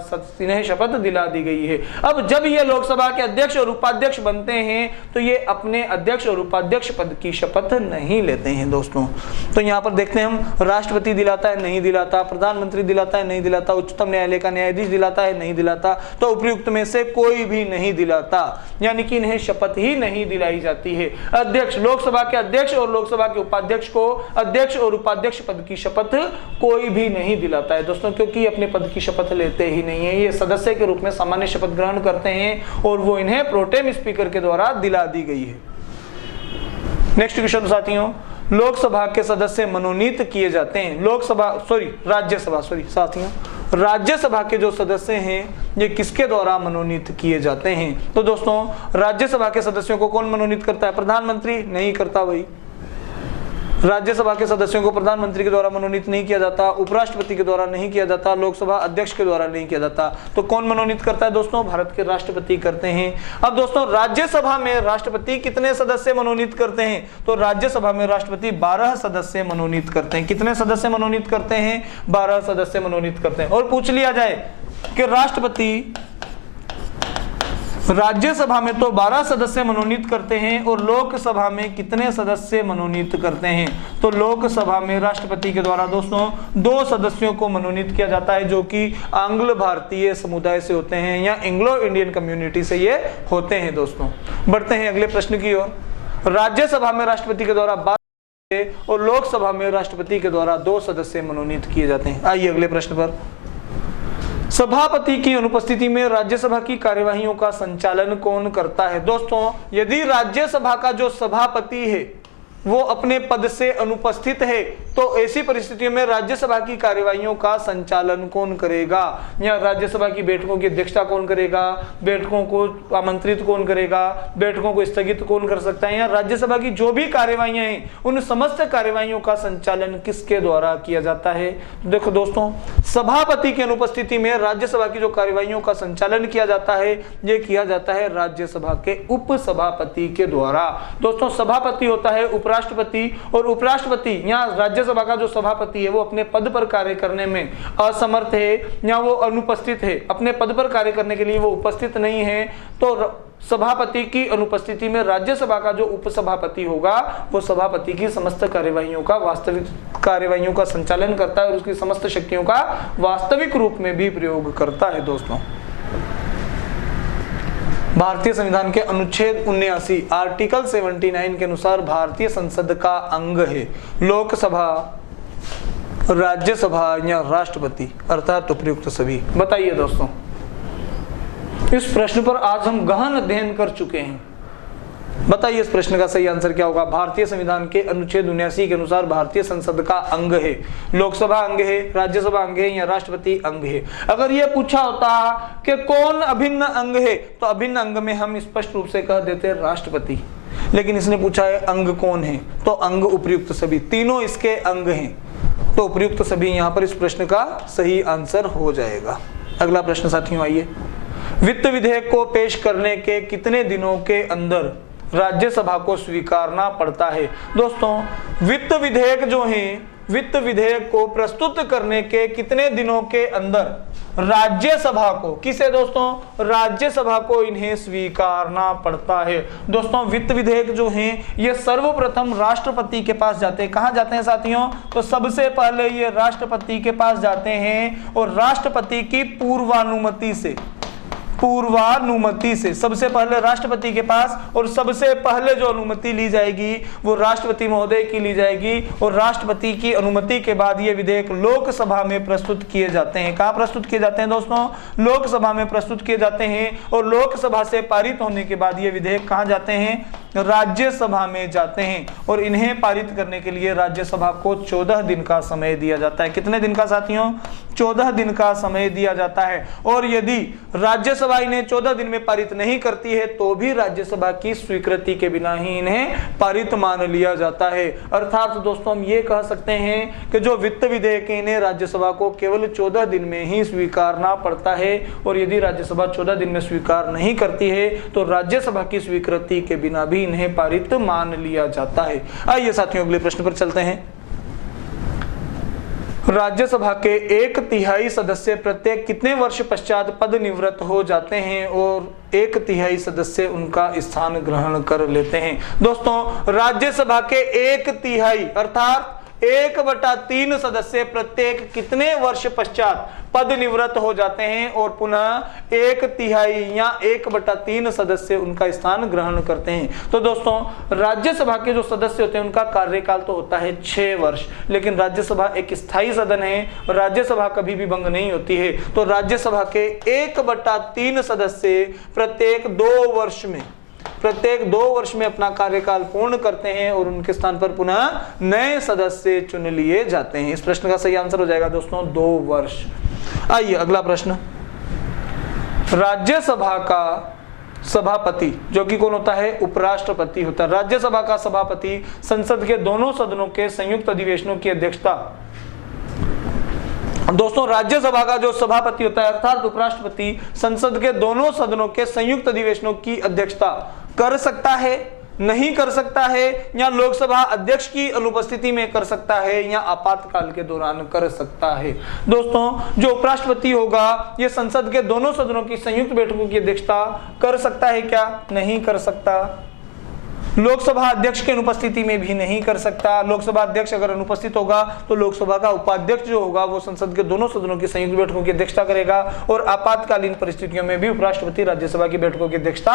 इन्हें शपथ दिला दी गई है। अब जब ये लोकसभा के अध्यक्ष और उपाध्यक्ष बनते हैं तो ये अपने अध्यक्ष और उपाध्यक्ष पद की शपथ नहीं लेते हैं दोस्तों। तो यहाँ पर देखते हैं हम, राष्ट्रपति दिलाता है नहीं दिलाता, प्रधानमंत्री दिलाता है नहीं दिलाता, उच्चतम न्यायालय का न्यायाधीश दिलाता है नहीं दिलाता, तो उपयुक्त में से कोई भी नहीं दिलाता, यानी कि इन्हें शपथ ही नहीं दिलाई जाती है। अध्यक्ष, लोकसभा के अध्यक्ष और लोकसभा के उपाध्यक्ष को अध्यक्ष और उपाध्यक्ष पद की शपथ कोई भी नहीं दिलाता है दोस्तों, क्योंकि अपने पद की शपथ लेते ही नहीं है। ये सदस्य के रूप में सामान्य शपथ ग्रहण करते हैं और वो इन्हें प्रोटेम स्पीकर के द्वारा दिला दी गई है। नेक्स्ट क्वेश्चन साथियों, लोकसभा के सदस्य मनोनीत किए जाते हैं, राज्यसभा साथियों, राज्यसभा के जो सदस्य हैं ये किसके द्वारा मनोनीत किए जाते हैं? तो दोस्तों राज्यसभा के सदस्यों को कौन मनोनीत करता है? प्रधानमंत्री नहीं करता भाई, राज्यसभा के सदस्यों को प्रधानमंत्री के द्वारा मनोनीत नहीं किया जाता, उपराष्ट्रपति के द्वारा नहीं किया जाता, लोकसभा अध्यक्ष के द्वारा नहीं किया जाता। तो कौन मनोनीत करता है दोस्तों? भारत के राष्ट्रपति करते हैं। अब दोस्तों राज्यसभा में राष्ट्रपति कितने सदस्य मनोनीत करते हैं? तो राज्यसभा में राष्ट्रपति 12 सदस्य मनोनीत करते हैं। कितने सदस्य मनोनीत करते हैं? 12 सदस्य मनोनीत करते हैं। और पूछ लिया जाए कि राष्ट्रपति राज्यसभा में तो 12 सदस्य मनोनीत करते हैं और लोकसभा में कितने सदस्य मनोनीत करते हैं? तो लोकसभा में राष्ट्रपति के द्वारा दोस्तों 2 सदस्यों को मनोनीत किया जाता है जो कि आंग्ल भारतीय समुदाय से होते हैं या एंग्लो इंडियन कम्युनिटी से ये होते हैं दोस्तों। बढ़ते हैं अगले प्रश्न की ओर। राज्यसभा में राष्ट्रपति के द्वारा 12 और लोकसभा में राष्ट्रपति के द्वारा 2 सदस्य मनोनीत किए जाते हैं। आइए अगले प्रश्न पर। सभापति की अनुपस्थिति में राज्यसभा की कार्यवाहियों का संचालन कौन करता है? दोस्तों यदि राज्यसभा का जो सभापति है वो अपने पद से अनुपस्थित है तो ऐसी परिस्थितियों में राज्यसभा की कार्यवाहियों का संचालन कौन करेगा? या राज्यसभा की बैठकों की अध्यक्षता कौन करेगा? बैठकों को आमंत्रित कौन करेगा? बैठकों को स्थगित कौन कर सकता है? या राज्यसभा की जो भी कार्यवाहियां हैं उन समस्त कार्यवाहियों का संचालन किसके द्वारा किया जाता है? देखो दोस्तों, सभापति की अनुपस्थिति में राज्यसभा की जो कार्यवाहियों का संचालन किया जाता है ये किया जाता है राज्यसभा के उपसभापति के द्वारा। दोस्तों सभापति होता है उपराष्ट्रपति, और उपराष्ट्रपति या राज्यसभा का जो सभापति है वो अपने पद पर कार्य करने में असमर्थ है या वो अनुपस्थित है, अपने पद पर कार्य करने के लिए वो उपस्थित नहीं है, तो सभापति की अनुपस्थिति में राज्यसभा का जो उपसभापति होगा वो सभापति की समस्त कार्यवाहियों का वास्तविक कार्यवाहियों का संचालन करता है और उसकी समस्त शक्तियों का वास्तविक रूप में भी प्रयोग करता है। दोस्तों भारतीय संविधान के अनुच्छेद 79 आर्टिकल 79 के अनुसार भारतीय संसद का अंग है लोकसभा, राज्यसभा या राष्ट्रपति अर्थात उपयुक्त सभी। बताइए दोस्तों, इस प्रश्न पर आज हम गहन अध्ययन कर चुके हैं। बताइए इस प्रश्न का सही आंसर क्या होगा? भारतीय संविधान के अनुच्छेद 79 के अनुसार भारतीय संसद का अंग है लोकसभा अंग है, राज्यसभा अंग है या राष्ट्रपति अंग है। अगर यह पूछा होता कि कौन अभिन्न अंग है तो अभिन्न अंग में हम स्पष्ट रूप से कह देते राष्ट्रपति, लेकिन इसने पूछा है अंग कौन है तो अंग उपयुक्त सभी, तीनों इसके अंग हैं तो उपयुक्त सभी यहाँ पर इस प्रश्न का सही आंसर हो जाएगा। अगला प्रश्न साथियों आइए, वित्त विधेयक को पेश करने के कितने दिनों के अंदर राज्यसभा को स्वीकारना पड़ता है? दोस्तों वित्त विधेयक जो है, वित्त विधेयक को प्रस्तुत करने के कितने दिनों के अंदर राज्यसभा को, किसे दोस्तों? राज्यसभा को इन्हें स्वीकारना पड़ता है। दोस्तों वित्त विधेयक जो हैं ये सर्वप्रथम राष्ट्रपति के पास जाते हैं। कहां जाते हैं साथियों? तो सबसे पहले ये राष्ट्रपति के पास जाते हैं और राष्ट्रपति की पूर्वानुमति से पूर्वानुमति से, सबसे पहले राष्ट्रपति के पास, और सबसे पहले जो अनुमति ली जाएगी वो राष्ट्रपति महोदय की ली जाएगी, और राष्ट्रपति की अनुमति के बाद ये विधेयक लोकसभा में प्रस्तुत किए जाते हैं। कहां प्रस्तुत किए जाते हैं दोस्तों? लोकसभा में प्रस्तुत किए जाते हैं, और लोकसभा से पारित होने के बाद ये विधेयक कहां जाते हैं? राज्यसभा में जाते हैं, और इन्हें पारित करने के लिए राज्यसभा को 14 दिन का समय दिया जाता है। कितने दिन का साथियों? 14 दिन का समय दिया जाता है। और यदि राज्यसभा इन्हें 14 दिन में पारित नहीं करती है तो भी राज्यसभा की स्वीकृति के बिना ही इन्हें पारित मान लिया जाता है। अर्थात दोस्तों हम ये कह सकते हैं कि जो वित्त विधेयक इन्हें राज्यसभा को केवल 14 दिन में ही स्वीकारना पड़ता है, और यदि राज्यसभा 14 दिन में स्वीकार नहीं करती है तो राज्यसभा की स्वीकृति के बिना भी इन्हें पारित मान लिया जाता है। आइए साथियों अगले प्रश्न पर चलते हैं। राज्यसभा के 1/3 सदस्य प्रत्येक कितने वर्ष पश्चात पद निवृत्त हो जाते हैं और 1/3 सदस्य उनका स्थान ग्रहण कर लेते हैं? दोस्तों राज्यसभा के 1/3 अर्थात 1/3 सदस्य प्रत्येक कितने वर्ष पश्चात पद निवृत्त हो जाते हैं और पुनः 1/3 या 1/3 सदस्य उनका स्थान ग्रहण करते हैं? तो दोस्तों राज्यसभा के जो सदस्य होते हैं उनका कार्यकाल तो होता है 6 वर्ष, लेकिन राज्यसभा एक स्थायी सदन है और राज्यसभा कभी भी भंग नहीं होती है। तो राज्यसभा के 1/3 सदस्य प्रत्येक 2 वर्ष में अपना कार्यकाल पूर्ण करते हैं और उनके स्थान पर पुनः नए सदस्य चुन लिए जाते हैं। इस प्रश्न का सही आंसर हो जाएगा दोस्तों 2 वर्ष। आइए अगला प्रश्न। राज्यसभा का सभापति जो कि कौन होता है? उपराष्ट्रपति होता है। राज्यसभा का सभापति संसद के दोनों सदनों के संयुक्त अधिवेशनों की अध्यक्षता, दोस्तों राज्यसभा का जो सभापति होता है अर्थात उपराष्ट्रपति संसद के दोनों सदनों के संयुक्त अधिवेशनों की अध्यक्षता कर सकता है, नहीं कर सकता है, या लोकसभा अध्यक्ष की अनुपस्थिति में कर सकता है, या आपातकाल के दौरान कर सकता है। दोस्तों जो उपराष्ट्रपति होगा ये संसद के दोनों सदनों की संयुक्त बैठकों की अध्यक्षता कर सकता है क्या? नहीं कर सकता। लोकसभा अध्यक्ष की अनुपस्थिति में भी नहीं कर सकता। लोकसभा अध्यक्ष अगर अनुपस्थित होगा तो लोकसभा का उपाध्यक्ष जो होगा वो संसद के दोनों सदनों की संयुक्त बैठकों की अध्यक्षता करेगा, और आपातकालीन परिस्थितियों में भी उपराष्ट्रपति राज्यसभा की बैठकों की अध्यक्षता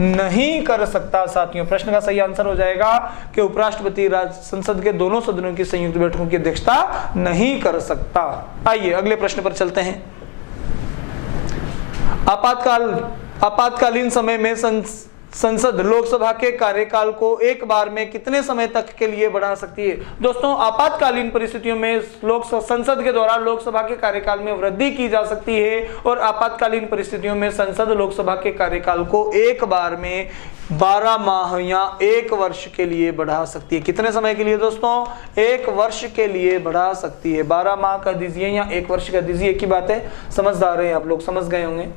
नहीं कर सकता। साथियों प्रश्न का सही आंसर हो जाएगा कि उपराष्ट्रपति संसद के दोनों सदनों की संयुक्त बैठकों की अध्यक्षता नहीं कर सकता। आइए अगले प्रश्न पर चलते हैं। आपातकालीन समय में संसद लोकसभा के कार्यकाल को एक बार में कितने समय तक के लिए बढ़ा सकती है? दोस्तों आपातकालीन परिस्थितियों में संसद के द्वारा लोकसभा के कार्यकाल में वृद्धि की जा सकती है, और आपातकालीन परिस्थितियों में संसद लोकसभा के कार्यकाल को एक बार में 12 माह या 1 वर्ष के लिए बढ़ा सकती है। कितने समय के लिए दोस्तों? 1 वर्ष के लिए बढ़ा सकती है। 12 माह कर दीजिए या 1 वर्ष कर दीजिए, एक ही बात है। समझदार हैं आप लोग, समझ गए होंगे।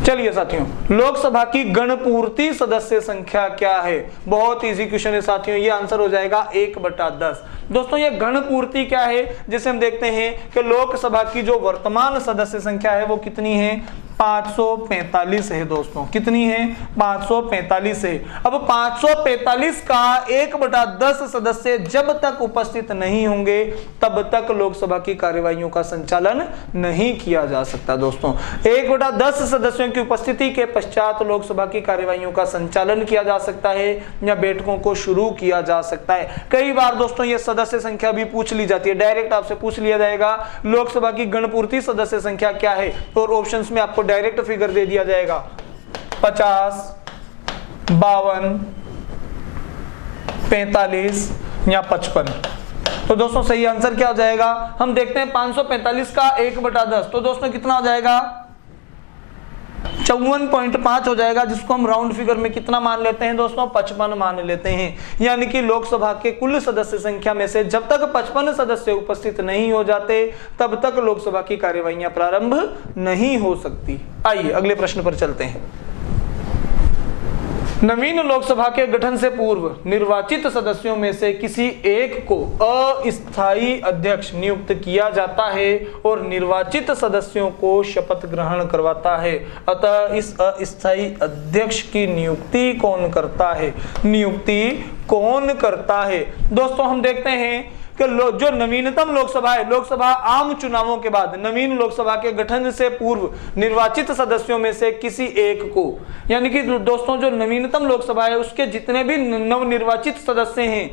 चलिए साथियों, लोकसभा की गणपूर्ति सदस्य संख्या क्या है? बहुत इजी क्वेश्चन है साथियों, ये आंसर हो जाएगा 1/10। दोस्तों ये गणपूर्ति क्या है? जैसे हम देखते हैं कि लोकसभा की जो वर्तमान सदस्य संख्या है वो कितनी है? 545 है दोस्तों। कितनी है? 545 है। अब 545 का 1/10 सदस्य जब तक उपस्थित नहीं होंगे तब तक लोकसभा की कार्यवाहियों का संचालन नहीं किया जा सकता। दोस्तों 1/10 सदस्यों की उपस्थिति के पश्चात लोकसभा की कार्यवाहियों का संचालन किया जा सकता है या बैठकों को शुरू किया जा सकता है। कई बार दोस्तों ये सदस्य संख्या भी पूछ ली जाती है, डायरेक्ट आपसे पूछ लिया जाएगा लोकसभा की गणपूर्ति सदस्य संख्या क्या है, और ऑप्शंस में आपको डायरेक्ट फिगर दे दिया जाएगा 50, 52, 45 या 55। तो दोस्तों सही आंसर क्या हो जाएगा? हम देखते हैं 545 का 1/10 तो दोस्तों कितना हो जाएगा? 54.5 हो जाएगा, जिसको हम राउंड फिगर में कितना मान लेते हैं दोस्तों? 55 मान लेते हैं। यानी कि लोकसभा के कुल सदस्य संख्या में से जब तक 55 सदस्य उपस्थित नहीं हो जाते तब तक लोकसभा की कार्यवाहियां प्रारंभ नहीं हो सकती। आइए अगले प्रश्न पर चलते हैं। नवीन लोकसभा के गठन से पूर्व निर्वाचित सदस्यों में से किसी एक को अस्थायी अध्यक्ष नियुक्त किया जाता है और निर्वाचित सदस्यों को शपथ ग्रहण करवाता है। अतः इस अस्थायी अध्यक्ष की नियुक्ति कौन करता है? नियुक्ति कौन करता है? दोस्तों हम देखते हैं कि जो नवीनतम लोकसभा है, लोकसभा आम चुनावों के बाद नवीन लोकसभा के गठन से पूर्व निर्वाचित सदस्यों में से किसी एक को, यानी कि दोस्तों जो नवीनतम लोकसभा है उसके जितने भी नवनिर्वाचित सदस्य हैं,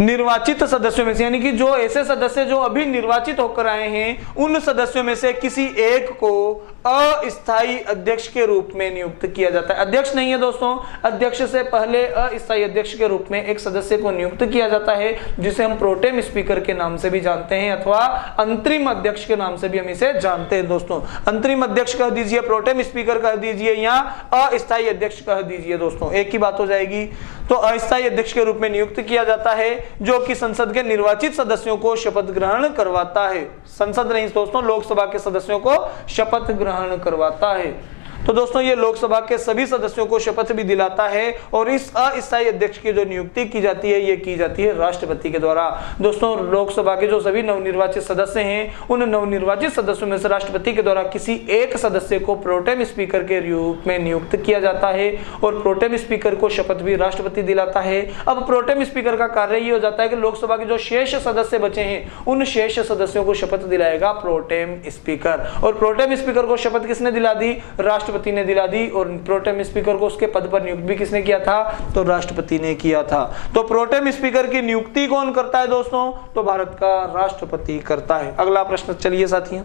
निर्वाचित सदस्यों में से, यानी कि जो ऐसे सदस्य जो अभी निर्वाचित होकर आए हैं, उन सदस्यों में से किसी एक को अस्थायी अध्यक्ष के रूप में नियुक्त किया जाता है। अध्यक्ष नहीं है दोस्तों, अध्यक्ष से पहले अस्थायी अध्यक्ष के रूप में एक सदस्य को नियुक्त किया जाता है, जिसे हम प्रोटेम स्पीकर के नाम से भी जानते हैं अथवा अंतरिम अध्यक्ष के नाम से भी हम इसे जानते हैं। दोस्तों अंतरिम अध्यक्ष कह दीजिए, प्रोटेम स्पीकर कह दीजिए या अस्थायी अध्यक्ष कह दीजिए, दोस्तों एक ही बात हो जाएगी। तो अस्थायी अध्यक्ष के रूप में नियुक्त किया जाता है, जो कि संसद के निर्वाचित सदस्यों को शपथ ग्रहण करवाता है। संसद नहीं दोस्तों, लोकसभा के सदस्यों को शपथ ग्रहण करवाता है। तो दोस्तों ये लोकसभा के सभी सदस्यों को शपथ भी दिलाता है, और इस अस्थायी अध्यक्ष की जो नियुक्ति की जाती है, ये की जाती है राष्ट्रपति के द्वारा। दोस्तों लोकसभा के जो सभी नवनिर्वाचित सदस्य हैं, उन नवनिर्वाचित सदस्यों में से राष्ट्रपति के द्वारा किसी एक सदस्य को प्रोटेम स्पीकर के रूप में नियुक्त किया जाता है, और प्रोटेम स्पीकर को शपथ भी राष्ट्रपति दिलाता है। अब प्रोटेम स्पीकर का कार्य ये हो जाता है कि लोकसभा के जो शेष सदस्य बचे हैं, उन शेष सदस्यों को शपथ दिलाएगा प्रोटेम स्पीकर। और प्रोटेम स्पीकर को शपथ किसने दिला दी? राष्ट्रपति ने दिला दी। और प्रोटेम स्पीकर को उसके पद पर नियुक्त भी किसने किया था? तो राष्ट्रपति ने किया था। तो प्रोटेम स्पीकर की नियुक्ति कौन करता है दोस्तों? तो भारत का राष्ट्रपति करता है। अगला प्रश्न चलिए साथियों,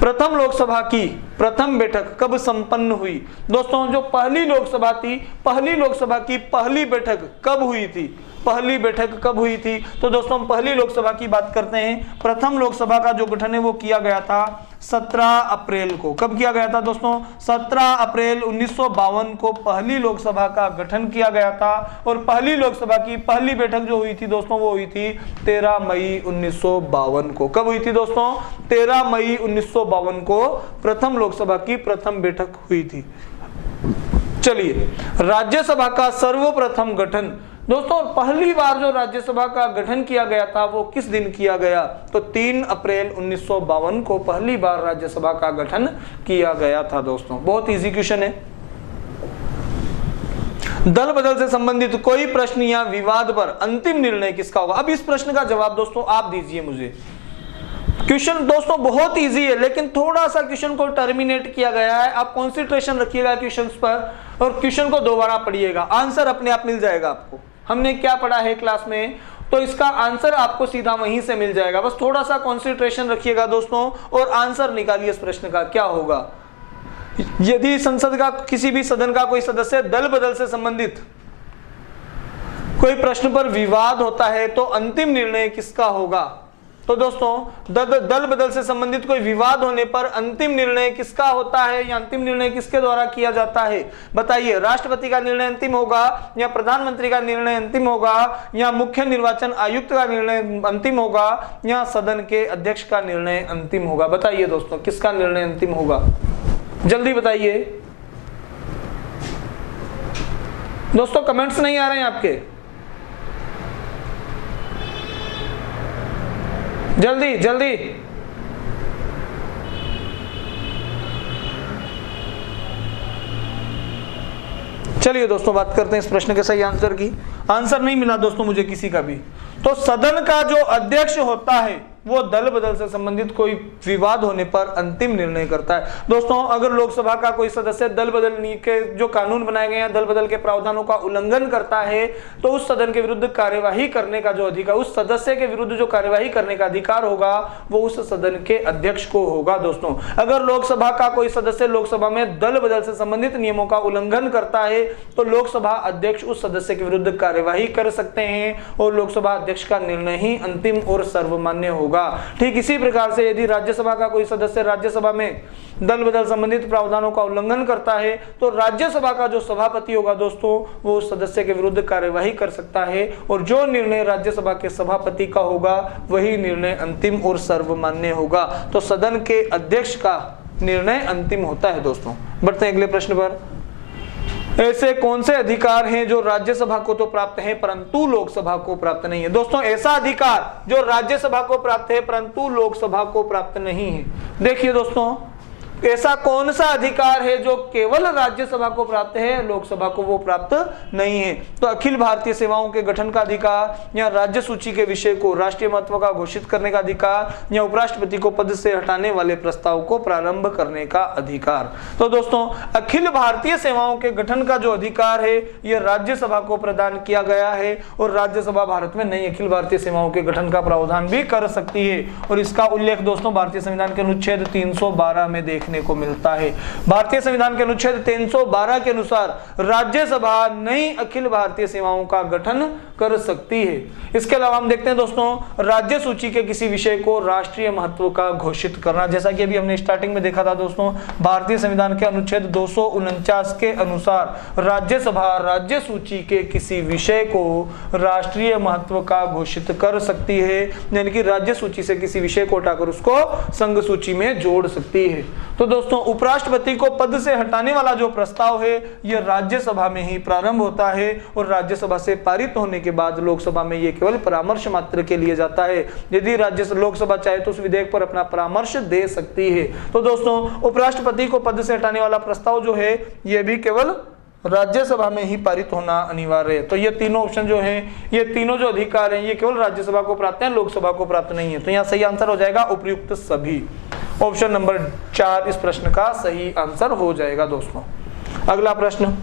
प्रथम लोकसभा की प्रथम बैठक कब संपन्न हुई? दोस्तों जो पहली लोकसभा थी, पहली लोकसभा की पहली बैठक कब हुई थी? पहली बैठक कब हुई थी? तो दोस्तों हम पहली लोकसभा की बात करते हैं। प्रथम लोकसभा का जो गठन है वो किया गया था 17 अप्रैल को। कब किया गया था दोस्तों? 17 अप्रैल 1952 को पहली लोकसभा का गठन किया गया था। और पहली लोकसभा की पहली बैठक जो हुई थी दोस्तों, वो हुई थी 13 मई 1952 को। कब हुई थी दोस्तों? 13 मई 1952 को प्रथम लोकसभा की प्रथम बैठक हुई थी। चलिए, राज्यसभा का सर्वप्रथम गठन, दोस्तों पहली बार जो राज्यसभा का गठन किया गया था वो किस दिन किया गया? तो 3 अप्रैल 1952 को पहली बार राज्यसभा का गठन किया गया था। दोस्तों बहुत इजी क्वेश्चन है। दल बदल से संबंधित कोई प्रश्न या विवाद पर अंतिम निर्णय किसका होगा? अब इस प्रश्न का जवाब दोस्तों आप दीजिए मुझे। क्वेश्चन दोस्तों बहुत इजी है, लेकिन थोड़ा सा क्वेश्चन को टर्मिनेट किया गया है। आप कंसंट्रेशन रखिएगा क्वेश्चंस पर, और क्वेश्चन को दोबारा पढ़िएगा, आंसर अपने आप मिल जाएगा आपको। हमने क्या पढ़ा है क्लास में, तो इसका आंसर आपको सीधा वहीं से मिल जाएगा। बस थोड़ा सा कंसंट्रेशन रखिएगा दोस्तों, और आंसर निकालिए इस प्रश्न का। क्या होगा यदि संसद का किसी भी सदन का कोई सदस्य दल बदल से संबंधित कोई प्रश्न पर विवाद होता है, तो अंतिम निर्णय किसका होगा? तो दोस्तों दल बदल से संबंधित कोई विवाद होने पर अंतिम निर्णय किसका होता है, या अंतिम निर्णय किसके द्वारा किया जाता है? बताइए, राष्ट्रपति का निर्णय अंतिम होगा, या प्रधानमंत्री का निर्णय अंतिम होगा, या मुख्य निर्वाचन आयुक्त का निर्णय अंतिम होगा, या सदन के अध्यक्ष का निर्णय अंतिम होगा? बताइए दोस्तों, किसका निर्णय अंतिम होगा? जल्दी बताइए दोस्तों, कमेंट्स नहीं आ रहे हैं आपके, जल्दी जल्दी। चलिए दोस्तों बात करते हैं इस प्रश्न के सही आंसर की। आंसर नहीं मिला दोस्तों मुझे किसी का भी। तो सदन का जो अध्यक्ष होता है वो दल बदल से संबंधित कोई विवाद होने पर अंतिम निर्णय करता है। दोस्तों अगर लोकसभा का कोई सदस्य दल बदल के जो कानून बनाए गए हैं, दल बदल के प्रावधानों का उल्लंघन करता है, तो उस सदन के विरुद्ध कार्यवाही करने का जो अधिकार, उस सदस्य के विरुद्ध जो कार्यवाही करने का अधिकार होगा वो उस सदन के अध्यक्ष को होगा। दोस्तों अगर लोकसभा का कोई सदस्य लोकसभा में दल बदल से संबंधित नियमों का उल्लंघन करता है, तो लोकसभा अध्यक्ष उस सदस्य के विरुद्ध कार्यवाही कर सकते हैं, और लोकसभा अध्यक्ष का निर्णय ही अंतिम और सर्वमान्य होगा। ठीक इसी प्रकार से यदि राज्यसभा का कोई सदस्य राज्यसभा में दल बदल संबंधित प्रावधानों का उल्लंघन करता है, तो राज्यसभा का जो सभापति होगा दोस्तों वो उस सदस्य के विरुद्ध कार्यवाही कर सकता है, और जो निर्णय राज्यसभा के सभापति का होगा वही निर्णय अंतिम और सर्वमान्य होगा। तो सदन के अध्यक्ष का निर्णय अंतिम होता है। दोस्तों बढ़ते हैं अगले प्रश्न पर। ऐसे कौन से अधिकार हैं जो राज्यसभा को तो प्राप्त है परंतु लोकसभा को प्राप्त नहीं है? दोस्तों ऐसा अधिकार जो राज्यसभा को प्राप्त है परंतु लोकसभा को प्राप्त नहीं है, देखिए दोस्तों ऐसा कौन सा अधिकार है जो केवल राज्यसभा को प्राप्त है, लोकसभा को वो प्राप्त नहीं है? तो अखिल भारतीय सेवाओं के गठन का अधिकार, या राज्य सूची के विषय को राष्ट्रीय महत्व का घोषित करने का अधिकार, या उपराष्ट्रपति को पद से हटाने वाले प्रस्ताव को प्रारंभ करने का अधिकार। तो दोस्तों अखिल भारतीय सेवाओं के गठन का जो अधिकार है यह राज्यसभा को प्रदान किया गया है, और राज्यसभा भारत में नई अखिल भारतीय सेवाओं के गठन का प्रावधान भी कर सकती है। और इसका उल्लेख दोस्तों भारतीय संविधान के अनुच्छेद 312 में देखने को मिलता है। भारतीय संविधान के अनुच्छेद 312 के अनुसार राज्यसभा नई अखिल भारतीय सेवाओं का गठन कर सकती है। इसके अलावा हम देखते हैं दोस्तों राज्य सूची के किसी विषय को राष्ट्रीय महत्व का घोषित करना, जैसा कि अभी हमने स्टार्टिंग में देखा था दोस्तों, भारतीय संविधान के अनुच्छेद 249 के अनुसार राज्यसभा राज्य सूची के किसी विषय को राष्ट्रीय महत्व का घोषित कर सकती है, यानी कि राज्य सूची से किसी विषय को उठाकर उसको संघ सूची में जोड़ सकती है। तो दोस्तों उपराष्ट्रपति को पद से हटाने वाला जो प्रस्ताव है यह राज्यसभा में ही प्रारंभ होता है, और राज्यसभा से पारित होने के बाद लोकसभा में यह केवल परामर्श मात्र के लिए जाता है। यदि लोकसभा चाहे तो उस विधेयक पर अपना परामर्श दे सकती है। तो दोस्तों उपराष्ट्रपति को पद से हटाने वाला प्रस्ताव जो है यह भी केवल राज्यसभा में ही पारित होना अनिवार्य है। तो ये तीनों ऑप्शन जो हैं, ये तीनों जो अधिकार हैं, ये केवल राज्यसभा को प्राप्त है, लोकसभा को प्राप्त नहीं है। तो यहाँ सही आंसर हो जाएगा उपयुक्त सभी। ऑप्शन नंबर 4 इस प्रश्न का सही आंसर हो जाएगा दोस्तों। अगला प्रश्न,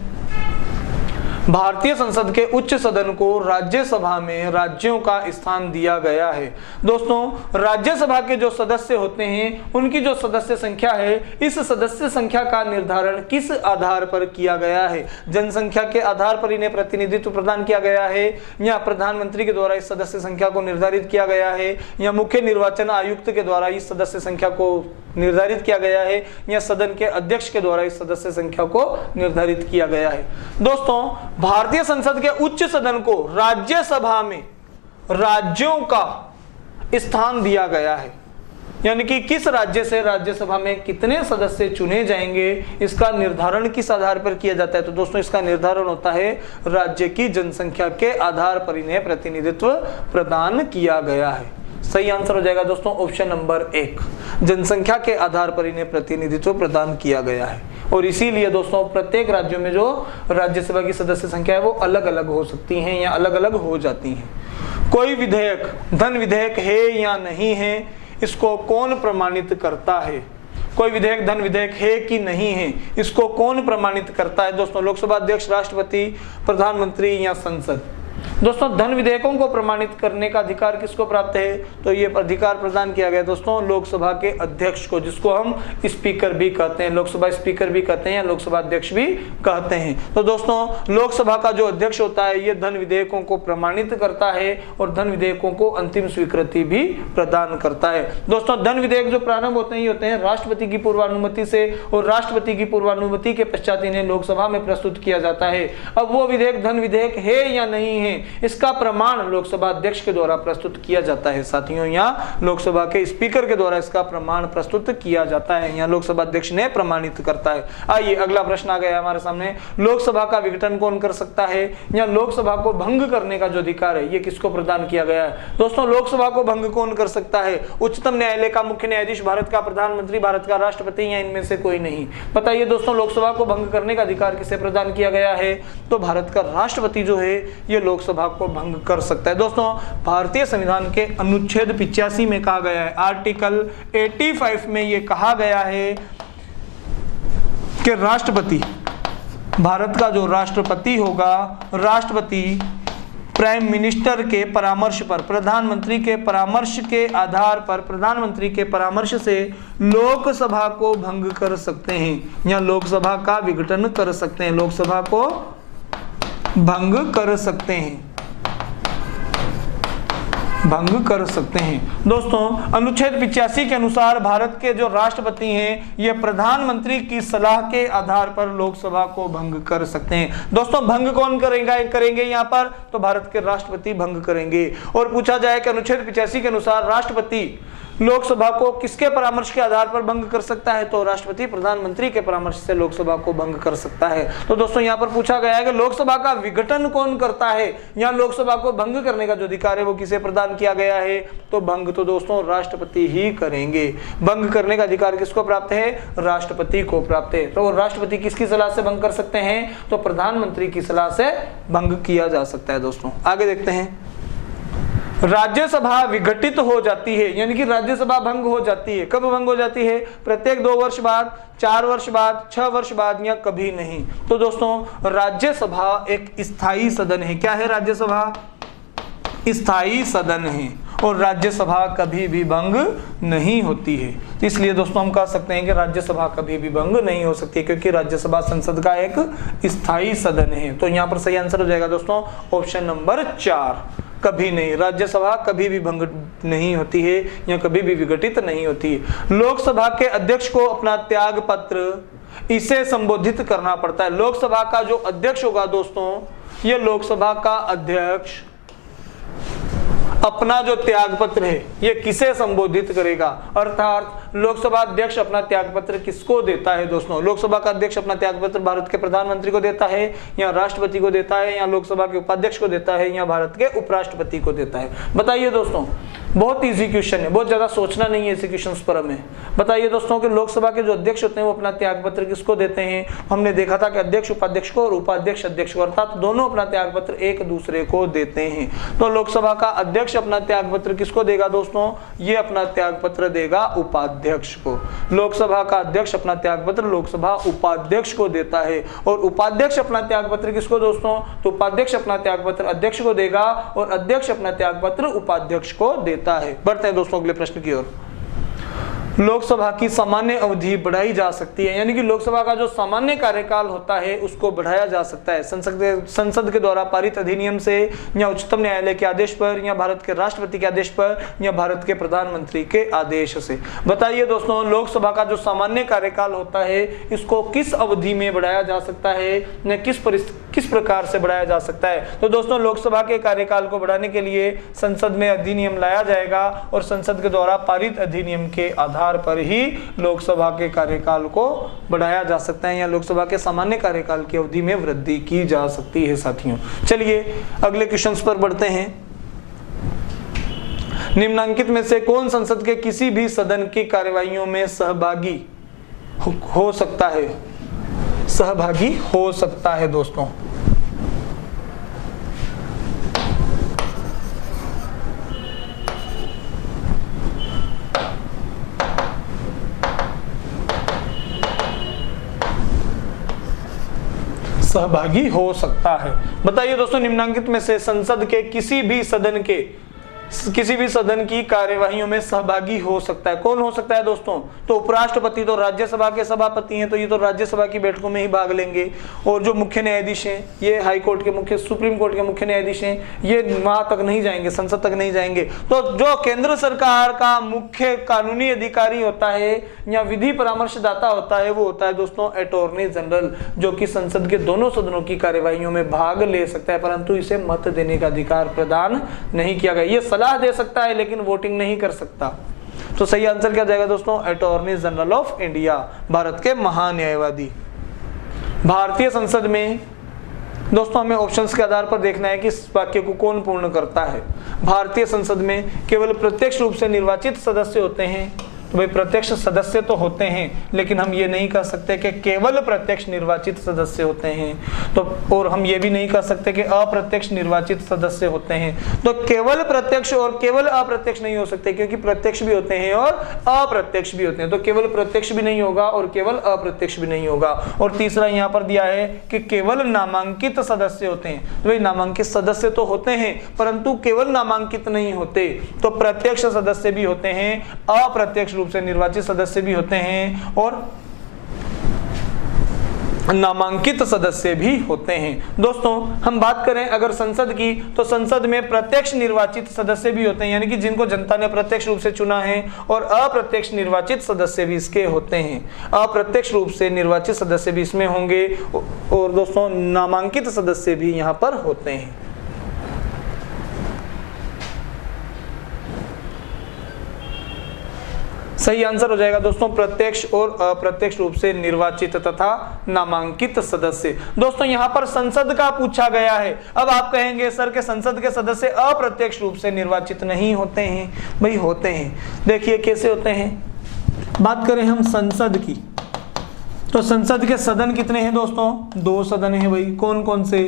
भारतीय संसद के उच्च सदन को राज्यसभा में राज्यों का स्थान दिया गया है। दोस्तों राज्यसभा के जो सदस्य होते हैं उनकी जो सदस्य संख्या है, इस सदस्य संख्या का निर्धारण किस आधार पर किया गया है? जनसंख्या के आधार पर इन्हें प्रतिनिधित्व प्रदान किया गया है, या प्रधानमंत्री के द्वारा इस सदस्य संख्या को निर्धारित किया गया है, या मुख्य निर्वाचन आयुक्त के द्वारा इस सदस्य संख्या को निर्धारित किया गया है, या सदन के अध्यक्ष के द्वारा इस सदस्य संख्या को निर्धारित किया गया है? दोस्तों भारतीय संसद के उच्च सदन को राज्यसभा में राज्यों का स्थान दिया गया है, यानी कि किस राज्य से राज्यसभा में कितने सदस्य चुने जाएंगे इसका निर्धारण किस आधार पर किया जाता है? तो दोस्तों इसका निर्धारण होता है राज्य की जनसंख्या के आधार पर इन्हें प्रतिनिधित्व प्रदान किया गया है। सही आंसर हो जाएगा दोस्तों ऑप्शन नंबर 1, जनसंख्या के आधार पर इन्हें प्रतिनिधित्व प्रदान किया गया है। और इसीलिए दोस्तों प्रत्येक राज्यों में जो राज्यसभा की सदस्य संख्या है वो अलग अलग हो सकती हैं या अलग अलग हो जाती हैं। कोई विधेयक धन विधेयक है या नहीं है, इसको कौन प्रमाणित करता है? कोई विधेयक धन विधेयक है कि नहीं है, इसको कौन प्रमाणित करता है? दोस्तों लोकसभा अध्यक्ष, राष्ट्रपति, प्रधानमंत्री या संसद? दोस्तों धन विधेयकों को प्रमाणित करने का अधिकार किसको प्राप्त है? तो ये अधिकार प्रदान किया गया दोस्तों लोकसभा के अध्यक्ष को, जिसको हम स्पीकर भी कहते हैं, लोकसभा स्पीकर भी कहते हैं या लोकसभा अध्यक्ष भी कहते हैं। तो दोस्तों लोकसभा का जो अध्यक्ष होता है ये धन विधेयकों को प्रमाणित करता है और धन विधेयकों को अंतिम स्वीकृति भी प्रदान करता है। दोस्तों धन विधेयक जो प्रारंभ होते हैं ये होते हैं राष्ट्रपति की पूर्वानुमति से, और राष्ट्रपति की पूर्वानुमति के पश्चात इन्हें लोकसभा में प्रस्तुत किया जाता है। अब वो विधेयक धन विधेयक है या नहीं है इसका प्रमाण लोकसभा अध्यक्ष के द्वारा प्रस्तुत किया जाता है साथियों, या लोकसभा के स्पीकर के द्वारा इसका प्रमाण प्रस्तुत किया जाता है, या लोकसभा अध्यक्ष ने प्रमाणित करता है। आइए अगला प्रश्न आ गया हमारे सामने, लोकसभा का विघटन कौन कर सकता है, या लोकसभा को भंग करने का जो अधिकार है ये किसको प्रदान किया गया है? दोस्तों लोकसभा को भंग कौन कर सकता है? उच्चतम न्यायालय का मुख्य न्यायाधीश, भारत का प्रधानमंत्री, भारत का राष्ट्रपति, या इनमें से कोई नहीं? बताइए दोस्तों लोकसभा को भंग करने का अधिकार किसे प्रदान किया गया है? तो भारत का राष्ट्रपति जो है ये लोकसभा को भंग कर सकता है। दोस्तों भारतीय संविधान के अनुच्छेद 85 में कहा गया है, आर्टिकल 85 में ये कहा गया है कि राष्ट्रपति, भारत का जो राष्ट्रपति होगा, राष्ट्रपति प्राइम मिनिस्टर के परामर्श पर, प्रधानमंत्री के परामर्श के आधार पर, प्रधानमंत्री के परामर्श से लोकसभा को भंग कर सकते हैं या लोकसभा का विघटन कर सकते हैं, लोकसभा को भंग कर सकते हैं, भंग कर सकते हैं। दोस्तों अनुच्छेद 85 के अनुसार भारत के जो राष्ट्रपति हैं ये प्रधानमंत्री की सलाह के आधार पर लोकसभा को भंग कर सकते हैं। दोस्तों भंग कौन करेंगे यहाँ पर? तो भारत के राष्ट्रपति भंग करेंगे। और पूछा जाए कि अनुच्छेद 85 के अनुसार राष्ट्रपति लोकसभा को किसके परामर्श के आधार पर भंग कर सकता है? तो राष्ट्रपति प्रधानमंत्री के परामर्श से लोकसभा को भंग कर सकता है। तो दोस्तों यहाँ पर पूछा गया है कि लोकसभा का विघटन कौन करता है? यहाँ लोकसभा को भंग करने का जो अधिकार है वो किसे प्रदान किया गया है? तो भंग तो दोस्तों राष्ट्रपति ही करेंगे। भंग करने का अधिकार किसको प्राप्त है? राष्ट्रपति को प्राप्त है। तो राष्ट्रपति किसकी सलाह से भंग कर सकते हैं? तो प्रधानमंत्री की सलाह से भंग किया जा सकता है। दोस्तों आगे देखते हैं, राज्यसभा विघटित हो जाती है, यानी कि राज्यसभा भंग हो जाती है। कब भंग हो जाती है? प्रत्येक 2 वर्ष बाद, 4 वर्ष बाद, 6 वर्ष बाद या कभी नहीं। तो दोस्तों राज्यसभा एक स्थायी सदन है। क्या है? राज्यसभा स्थायी सदन है और राज्यसभा कभी भी भंग नहीं होती है। तो इसलिए दोस्तों हम कह सकते हैं कि राज्यसभा कभी भी भंग नहीं हो सकती, क्योंकि राज्यसभा संसद का एक स्थायी सदन है। तो यहाँ पर सही आंसर हो जाएगा दोस्तों ऑप्शन नंबर 4, कभी नहीं। राज्यसभा कभी भी भंग नहीं होती है या कभी भी विघटित नहीं होती है। लोकसभा के अध्यक्ष को अपना त्याग पत्र इसे संबोधित करना पड़ता है। लोकसभा का जो अध्यक्ष होगा दोस्तों, ये लोकसभा का अध्यक्ष अपना जो त्याग पत्र है ये किसे संबोधित करेगा? अर्थात लोकसभा अध्यक्ष अपना त्याग पत्र किसको देता है? दोस्तों लोकसभा का अध्यक्ष अपना त्याग पत्र भारत के प्रधानमंत्री को देता है, या राष्ट्रपति को देता है, या लोकसभा के उपाध्यक्ष को देता है, या भारत के उपराष्ट्रपति को देता है? बताइए दोस्तों, बहुत इजी क्वेश्चन है, बहुत ज्यादा सोचना नहीं है ऐसे क्वेश्चंस पर हमें। बताइए दोस्तों कि लोकसभा के जो अध्यक्ष होते हैं वो अपना त्याग पत्र किसको देते हैं? हमने देखा था कि अध्यक्ष उपाध्यक्ष को और उपाध्यक्ष अध्यक्ष को, अर्थात दोनों अपना त्याग पत्र एक दूसरे को देते हैं। तो लोकसभा का अध्यक्ष अपना त्याग पत्र किसको देगा दोस्तों? ये अपना त्याग पत्र देगा उपाध्यक्ष को। लोकसभा का अध्यक्ष अपना त्याग पत्र लोकसभा उपाध्यक्ष को देता है, और उपाध्यक्ष अपना त्याग पत्र किसको दोस्तों? तो उपाध्यक्ष अपना त्याग पत्र अध्यक्ष को देगा और अध्यक्ष अपना त्याग पत्र उपाध्यक्ष को देता है। बढ़ते हैं दोस्तों अगले प्रश्न की ओर। लोकसभा की सामान्य अवधि बढ़ाई जा सकती है, यानी कि लोकसभा का जो सामान्य कार्यकाल होता है उसको बढ़ाया जा सकता है संसद के द्वारा पारित अधिनियम से, या उच्चतम न्यायालय के आदेश पर, या भारत के राष्ट्रपति के आदेश पर, या भारत के प्रधानमंत्री के आदेश से। बताइए दोस्तों लोकसभा का जो सामान्य कार्यकाल होता है इसको किस अवधि में बढ़ाया जा सकता है, या किस प्रकार से बढ़ाया जा सकता है? तो दोस्तों लोकसभा के कार्यकाल को बढ़ाने के लिए संसद में अधिनियम लाया जाएगा और संसद के द्वारा पारित अधिनियम के आधार पर ही लोकसभा के कार्यकाल को बढ़ाया जा सकता है, या लोकसभा के सामान्य कार्यकाल की अवधि में वृद्धि की जा सकती है। साथियों चलिए अगले क्वेश्चंस पर बढ़ते हैं। निम्नलिखित में से कौन संसद के किसी भी सदन की कार्यवाहियों में सहभागी हो सकता है? सहभागी हो सकता है दोस्तों। सहभागी हो सकता है। बताइए दोस्तों निम्नलिखित में से संसद के किसी भी सदन की कार्यवाहियों में सहभागी हो सकता है? कौन हो सकता है दोस्तों? तो उपराष्ट्रपति तो राज्यसभा के सभापति हैं, तो ये तो राज्यसभा की बैठकों में ही भाग लेंगे। और जो मुख्य न्यायाधीश हैं, ये हाई कोर्ट के मुख्य, सुप्रीम कोर्ट के मुख्य न्यायाधीश हैं, ये वहां तक नहीं जाएंगे, संसद तक नहीं जाएंगे। तो जो केंद्र सरकार का मुख्य कानूनी अधिकारी होता है या विधि परामर्शदाता होता है, वो होता है दोस्तों अटॉर्नी जनरल, जो कि संसद के दोनों सदनों की कार्यवाहियों में भाग ले सकता है, परंतु इसे मत देने का अधिकार प्रदान नहीं किया गया। ये सलाह दे सकता है लेकिन वोटिंग नहीं कर सकता। तो सही आंसर क्या जाएगा दोस्तों? Attorney general of India, Bharat के महान्यायवादी। भारतीय संसद में दोस्तों हमें ऑप्शंस के आधार पर देखना है कि इस वाक्य को कौन पूर्ण करता है। भारतीय संसद में केवल प्रत्यक्ष रूप से निर्वाचित सदस्य होते हैं। तो भाई प्रत्यक्ष सदस्य तो होते हैं, लेकिन हम ये नहीं कह सकते कि केवल प्रत्यक्ष निर्वाचित सदस्य होते हैं। तो और हम ये भी नहीं कह सकते कि अप्रत्यक्ष निर्वाचित सदस्य होते हैं। तो केवल प्रत्यक्ष और केवल अप्रत्यक्ष नहीं हो सकते, क्योंकि प्रत्यक्ष भी होते हैं और अप्रत्यक्ष भी होते हैं। तो केवल प्रत्यक्ष भी नहीं होगा और केवल अप्रत्यक्ष भी नहीं होगा। और तीसरा यहाँ पर दिया है कि केवल नामांकित सदस्य होते हैं। तो भाई नामांकित सदस्य तो होते हैं, परंतु केवल नामांकित नहीं होते। तो प्रत्यक्ष सदस्य भी होते हैं, अप्रत्यक्ष रूप से निर्वाचित सदस्य भी होते हैं, और नामांकित सदस्य भी होते हैं। दोस्तों हम बात करें अगर संसद की, तो संसद में प्रत्यक्ष निर्वाचित सदस्य भी होते हैं, यानी कि जिनको जनता ने प्रत्यक्ष रूप से चुना है, और अप्रत्यक्ष निर्वाचित सदस्य भी इसके होते हैं। अप्रत्यक्ष रूप से निर्वाचित सदस्य भी इसमें होंगे, और दोस्तों नामांकित सदस्य भी यहाँ पर होते हैं। सही आंसर हो जाएगा दोस्तों प्रत्यक्ष और अप्रत्यक्ष रूप से निर्वाचित तथा नामांकित सदस्य। दोस्तों यहां पर संसद का पूछा गया है। अब आप कहेंगे सर के संसद के सदस्य अप्रत्यक्ष रूप से निर्वाचित नहीं होते हैं। भाई होते हैं, देखिए कैसे होते हैं। बात करें हम संसद की, तो संसद के सदन कितने हैं दोस्तों? 2 सदन हैं भाई। कौन कौन से?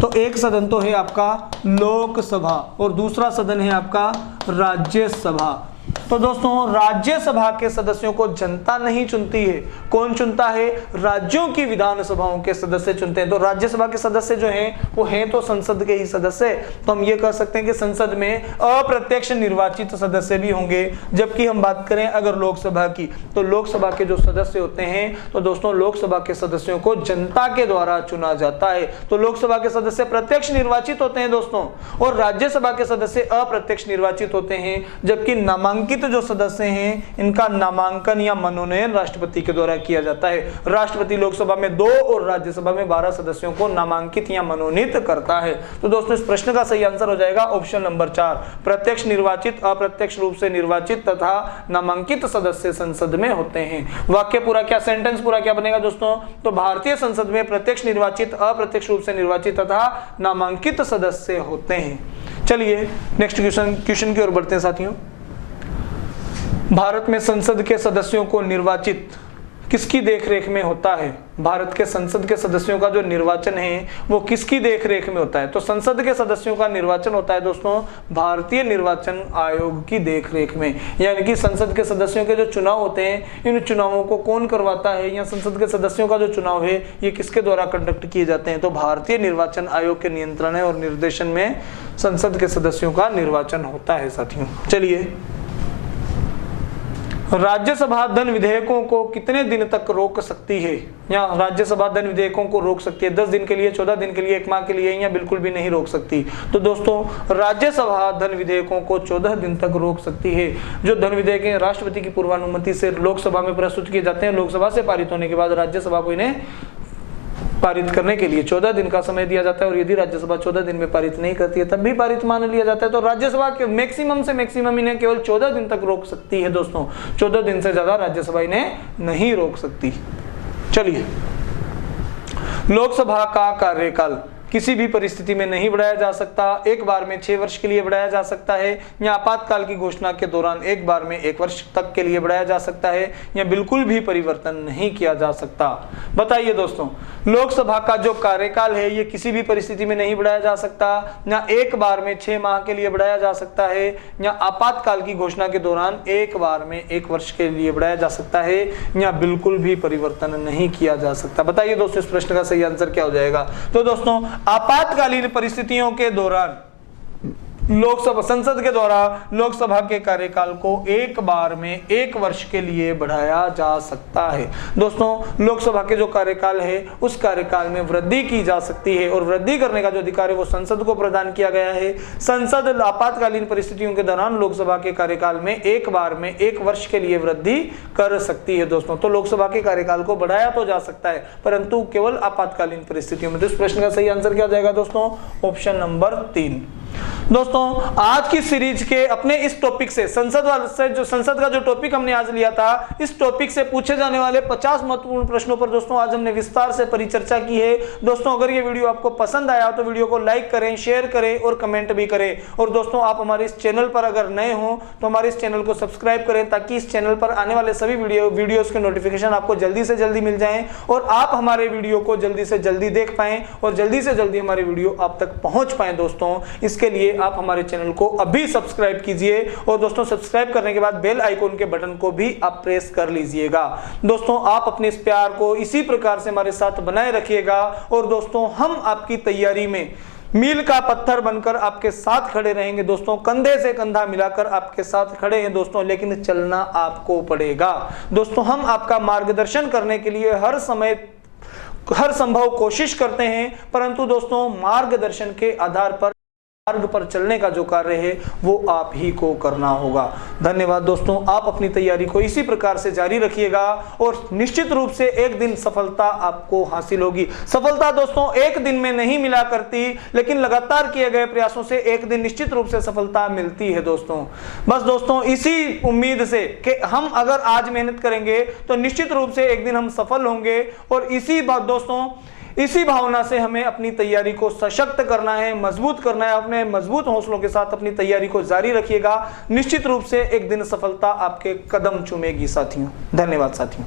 तो एक सदन तो है आपका लोकसभा और दूसरा सदन है आपका राज्यसभा। तो दोस्तों राज्यसभा के सदस्यों को जनता नहीं चुनती है। कौन चुनता है? राज्यों की विधानसभाओं के सदस्य चुनते हैं। तो राज्यसभा के सदस्य जो हैं वो हैं तो संसद के ही सदस्य। तो हम ये कह सकते हैं कि संसद में अप्रत्यक्ष निर्वाचित सदस्य भी होंगे। जबकि हम बात करें अगर लोकसभा की, तो लोकसभा के जो सदस्य होते हैं तो दोस्तों लोकसभा के सदस्यों को जनता के द्वारा चुना जाता है। तो लोकसभा के सदस्य प्रत्यक्ष निर्वाचित होते हैं दोस्तों, और राज्यसभा के सदस्य अप्रत्यक्ष निर्वाचित होते हैं। जबकि नामांकित जो सदस्य हैं इनका नामांकन या मनोनयन राष्ट्रपति के द्वारा किया जाता है। राष्ट्रपति लोकसभा में 2 और राज्यसभा में 12 सदस्यों को नामांकित या मनोनीत करता है। तो दोस्तों इस प्रश्न का सही आंसर हो जाएगा ऑप्शन नंबर 4, प्रत्यक्ष निर्वाचित, अप्रत्यक्ष रूप से निर्वाचित तथा नामांकित सदस्य संसद में होते हैं। वाक्य पूरा क्या, सेंटेंस पूरा क्या बनेगा दोस्तों? तो भारतीय संसद में प्रत्यक्ष निर्वाचित, अप्रत्यक्ष रूप से निर्वाचित तथा नामांकित सदस्य होते हैं। चलिए नेक्स्ट क्वेश्चन की ओर बढ़ते हैं साथियों। भारत में संसद के सदस्यों को निर्वाचित किसकी देखरेख में होता है? भारत के संसद के सदस्यों का जो निर्वाचन है वो किसकी देखरेख में होता है? तो संसद के सदस्यों का निर्वाचन होता है दोस्तों भारतीय निर्वाचन आयोग की देखरेख में। यानी कि संसद के सदस्यों के जो चुनाव होते हैं इन चुनावों को कौन करवाता है, या संसद के सदस्यों का जो चुनाव है ये किसके द्वारा कंडक्ट किए जाते हैं? तो भारतीय निर्वाचन आयोग के नियंत्रण और निर्देशन में संसद के सदस्यों का निर्वाचन होता है साथियों। चलिए, राज्यसभा धन विधेयकों को कितने दिन तक रोक सकती है? या राज्यसभा धन विधेयकों को रोक सकती है 10 दिन के लिए, 14 दिन के लिए, 1 माह के लिए, या बिल्कुल भी नहीं रोक सकती? तो दोस्तों राज्यसभा धन विधेयकों को 14 दिन तक रोक सकती है। जो धन विधेयक राष्ट्रपति की पूर्वानुमति से लोकसभा में प्रस्तुत किए जाते हैं, लोकसभा से पारित होने के बाद राज्यसभा को इन्हें पारित करने के लिए 14 दिन का समय दिया जाता है। और यदि राज्यसभा 14 दिन में पारित नहीं करती है तब भी पारित मान लिया जाता है। तो राज्यसभा के मैक्सिमम से मैक्सिमम इन्हें केवल 14 दिन तक रोक सकती है दोस्तों, 14 दिन से ज्यादा राज्यसभा इन्हें नहीं रोक सकती। चलिए, लोकसभा का कार्यकाल किसी भी परिस्थिति में नहीं बढ़ाया जा सकता। एक बार में 6 वर्ष के लिए बढ़ाया जा सकता है, या आपातकाल की घोषणा के दौरान एक बार में 1 वर्ष तक के लिए बढ़ाया जा सकता है, या बिल्कुल भी परिवर्तन नहीं किया जा सकता। बताइए दोस्तों, लोकसभा का जो कार्यकाल है ये किसी भी परिस्थिति में नहीं बढ़ाया जा सकता, या एक बार में 6 माह के लिए बढ़ाया जा सकता है, या आपातकाल की घोषणा के दौरान एक बार में 1 वर्ष के लिए बढ़ाया जा सकता है, या बिल्कुल भी परिवर्तन नहीं किया जा सकता। बताइए दोस्तों इस प्रश्न का सही आंसर क्या हो जाएगा? तो दोस्तों आपातकालीन परिस्थितियों के दौरान लोकसभा संसद के द्वारा लोकसभा के कार्यकाल को एक बार में 1 वर्ष के लिए बढ़ाया जा सकता है। दोस्तों लोकसभा के जो कार्यकाल है उस कार्यकाल में वृद्धि की जा सकती है, और वृद्धि करने का जो अधिकार है वो संसद को प्रदान किया गया है। संसद आपातकालीन परिस्थितियों के दौरान लोकसभा के कार्यकाल में एक बार में 1 वर्ष के लिए वृद्धि कर सकती है दोस्तों। तो लोकसभा के कार्यकाल को बढ़ाया तो जा सकता है परंतु केवल आपातकालीन परिस्थितियों में। तो इस प्रश्न का सही आंसर क्या हो जाएगा दोस्तों? Option number 3। दोस्तों आज की सीरीज के अपने इस टॉपिक से संसद का जो टॉपिक हमने आज लिया था, इस टॉपिक से पूछे जाने वाले 50 महत्वपूर्ण प्रश्नों पर दोस्तों आज हमने विस्तार से परिचर्चा की है। दोस्तों अगर ये वीडियो आपको पसंद आया तो वीडियो को लाइक करें, शेयर करें और कमेंट भी करें। और दोस्तों आप हमारे इस चैनल पर अगर नए हो तो हमारे इस चैनल को सब्सक्राइब करें ताकि इस चैनल पर आने वाले सभी वीडियोस के नोटिफिकेशन आपको जल्दी से जल्दी मिल जाएं और आप हमारे वीडियो को जल्दी से जल्दी देख पाएं और जल्दी से जल्दी हमारे वीडियो आप तक पहुंच पाएं। दोस्तों इसके लिए आप हमारे चैनल को अभी सब्सक्राइब कीजिए और दोस्तों सब्सक्राइब करने के बाद बेल आइकॉन के बटन को भी आप प्रेस कर लीजिएगा। दोस्तों आप अपने इस प्यार को इसी प्रकार से हमारे साथ बनाए रखिएगा और दोस्तों हम आपकी तैयारी में मील का पत्थर बनकर आपके साथ खड़े रहेंगे। दोस्तों कंधे से कंधा मिलाकर आपके साथ खड़े हैं दोस्तों, लेकिन चलना आपको पड़ेगा। दोस्तों हम आपका मार्गदर्शन करने के लिए हर समय हर संभव कोशिश करते हैं, परंतु दोस्तों मार्गदर्शन के आधार पर मार्ग पर चलने का जो कार्य है वो आप ही को करना होगा। धन्यवाद दोस्तों, आप अपनी तैयारी को इसी प्रकार से जारी रखिएगा और निश्चित रूप से एक दिन सफलता आपको हासिल होगी। सफलता दोस्तों एक दिन में नहीं मिला करती, लेकिन लगातार किए गए प्रयासों से एक दिन निश्चित रूप से सफलता मिलती है दोस्तों। बस दोस्तों इसी उम्मीद से कि हम अगर आज मेहनत करेंगे तो निश्चित रूप से एक दिन हम सफल होंगे, और इसी बात दोस्तों इसी भावना से हमें अपनी तैयारी को सशक्त करना है, मजबूत करना है। अपने मजबूत हौसलों के साथ अपनी तैयारी को जारी रखिएगा। निश्चित रूप से एक दिन सफलता आपके कदम चूमेगी साथियों। धन्यवाद साथियों।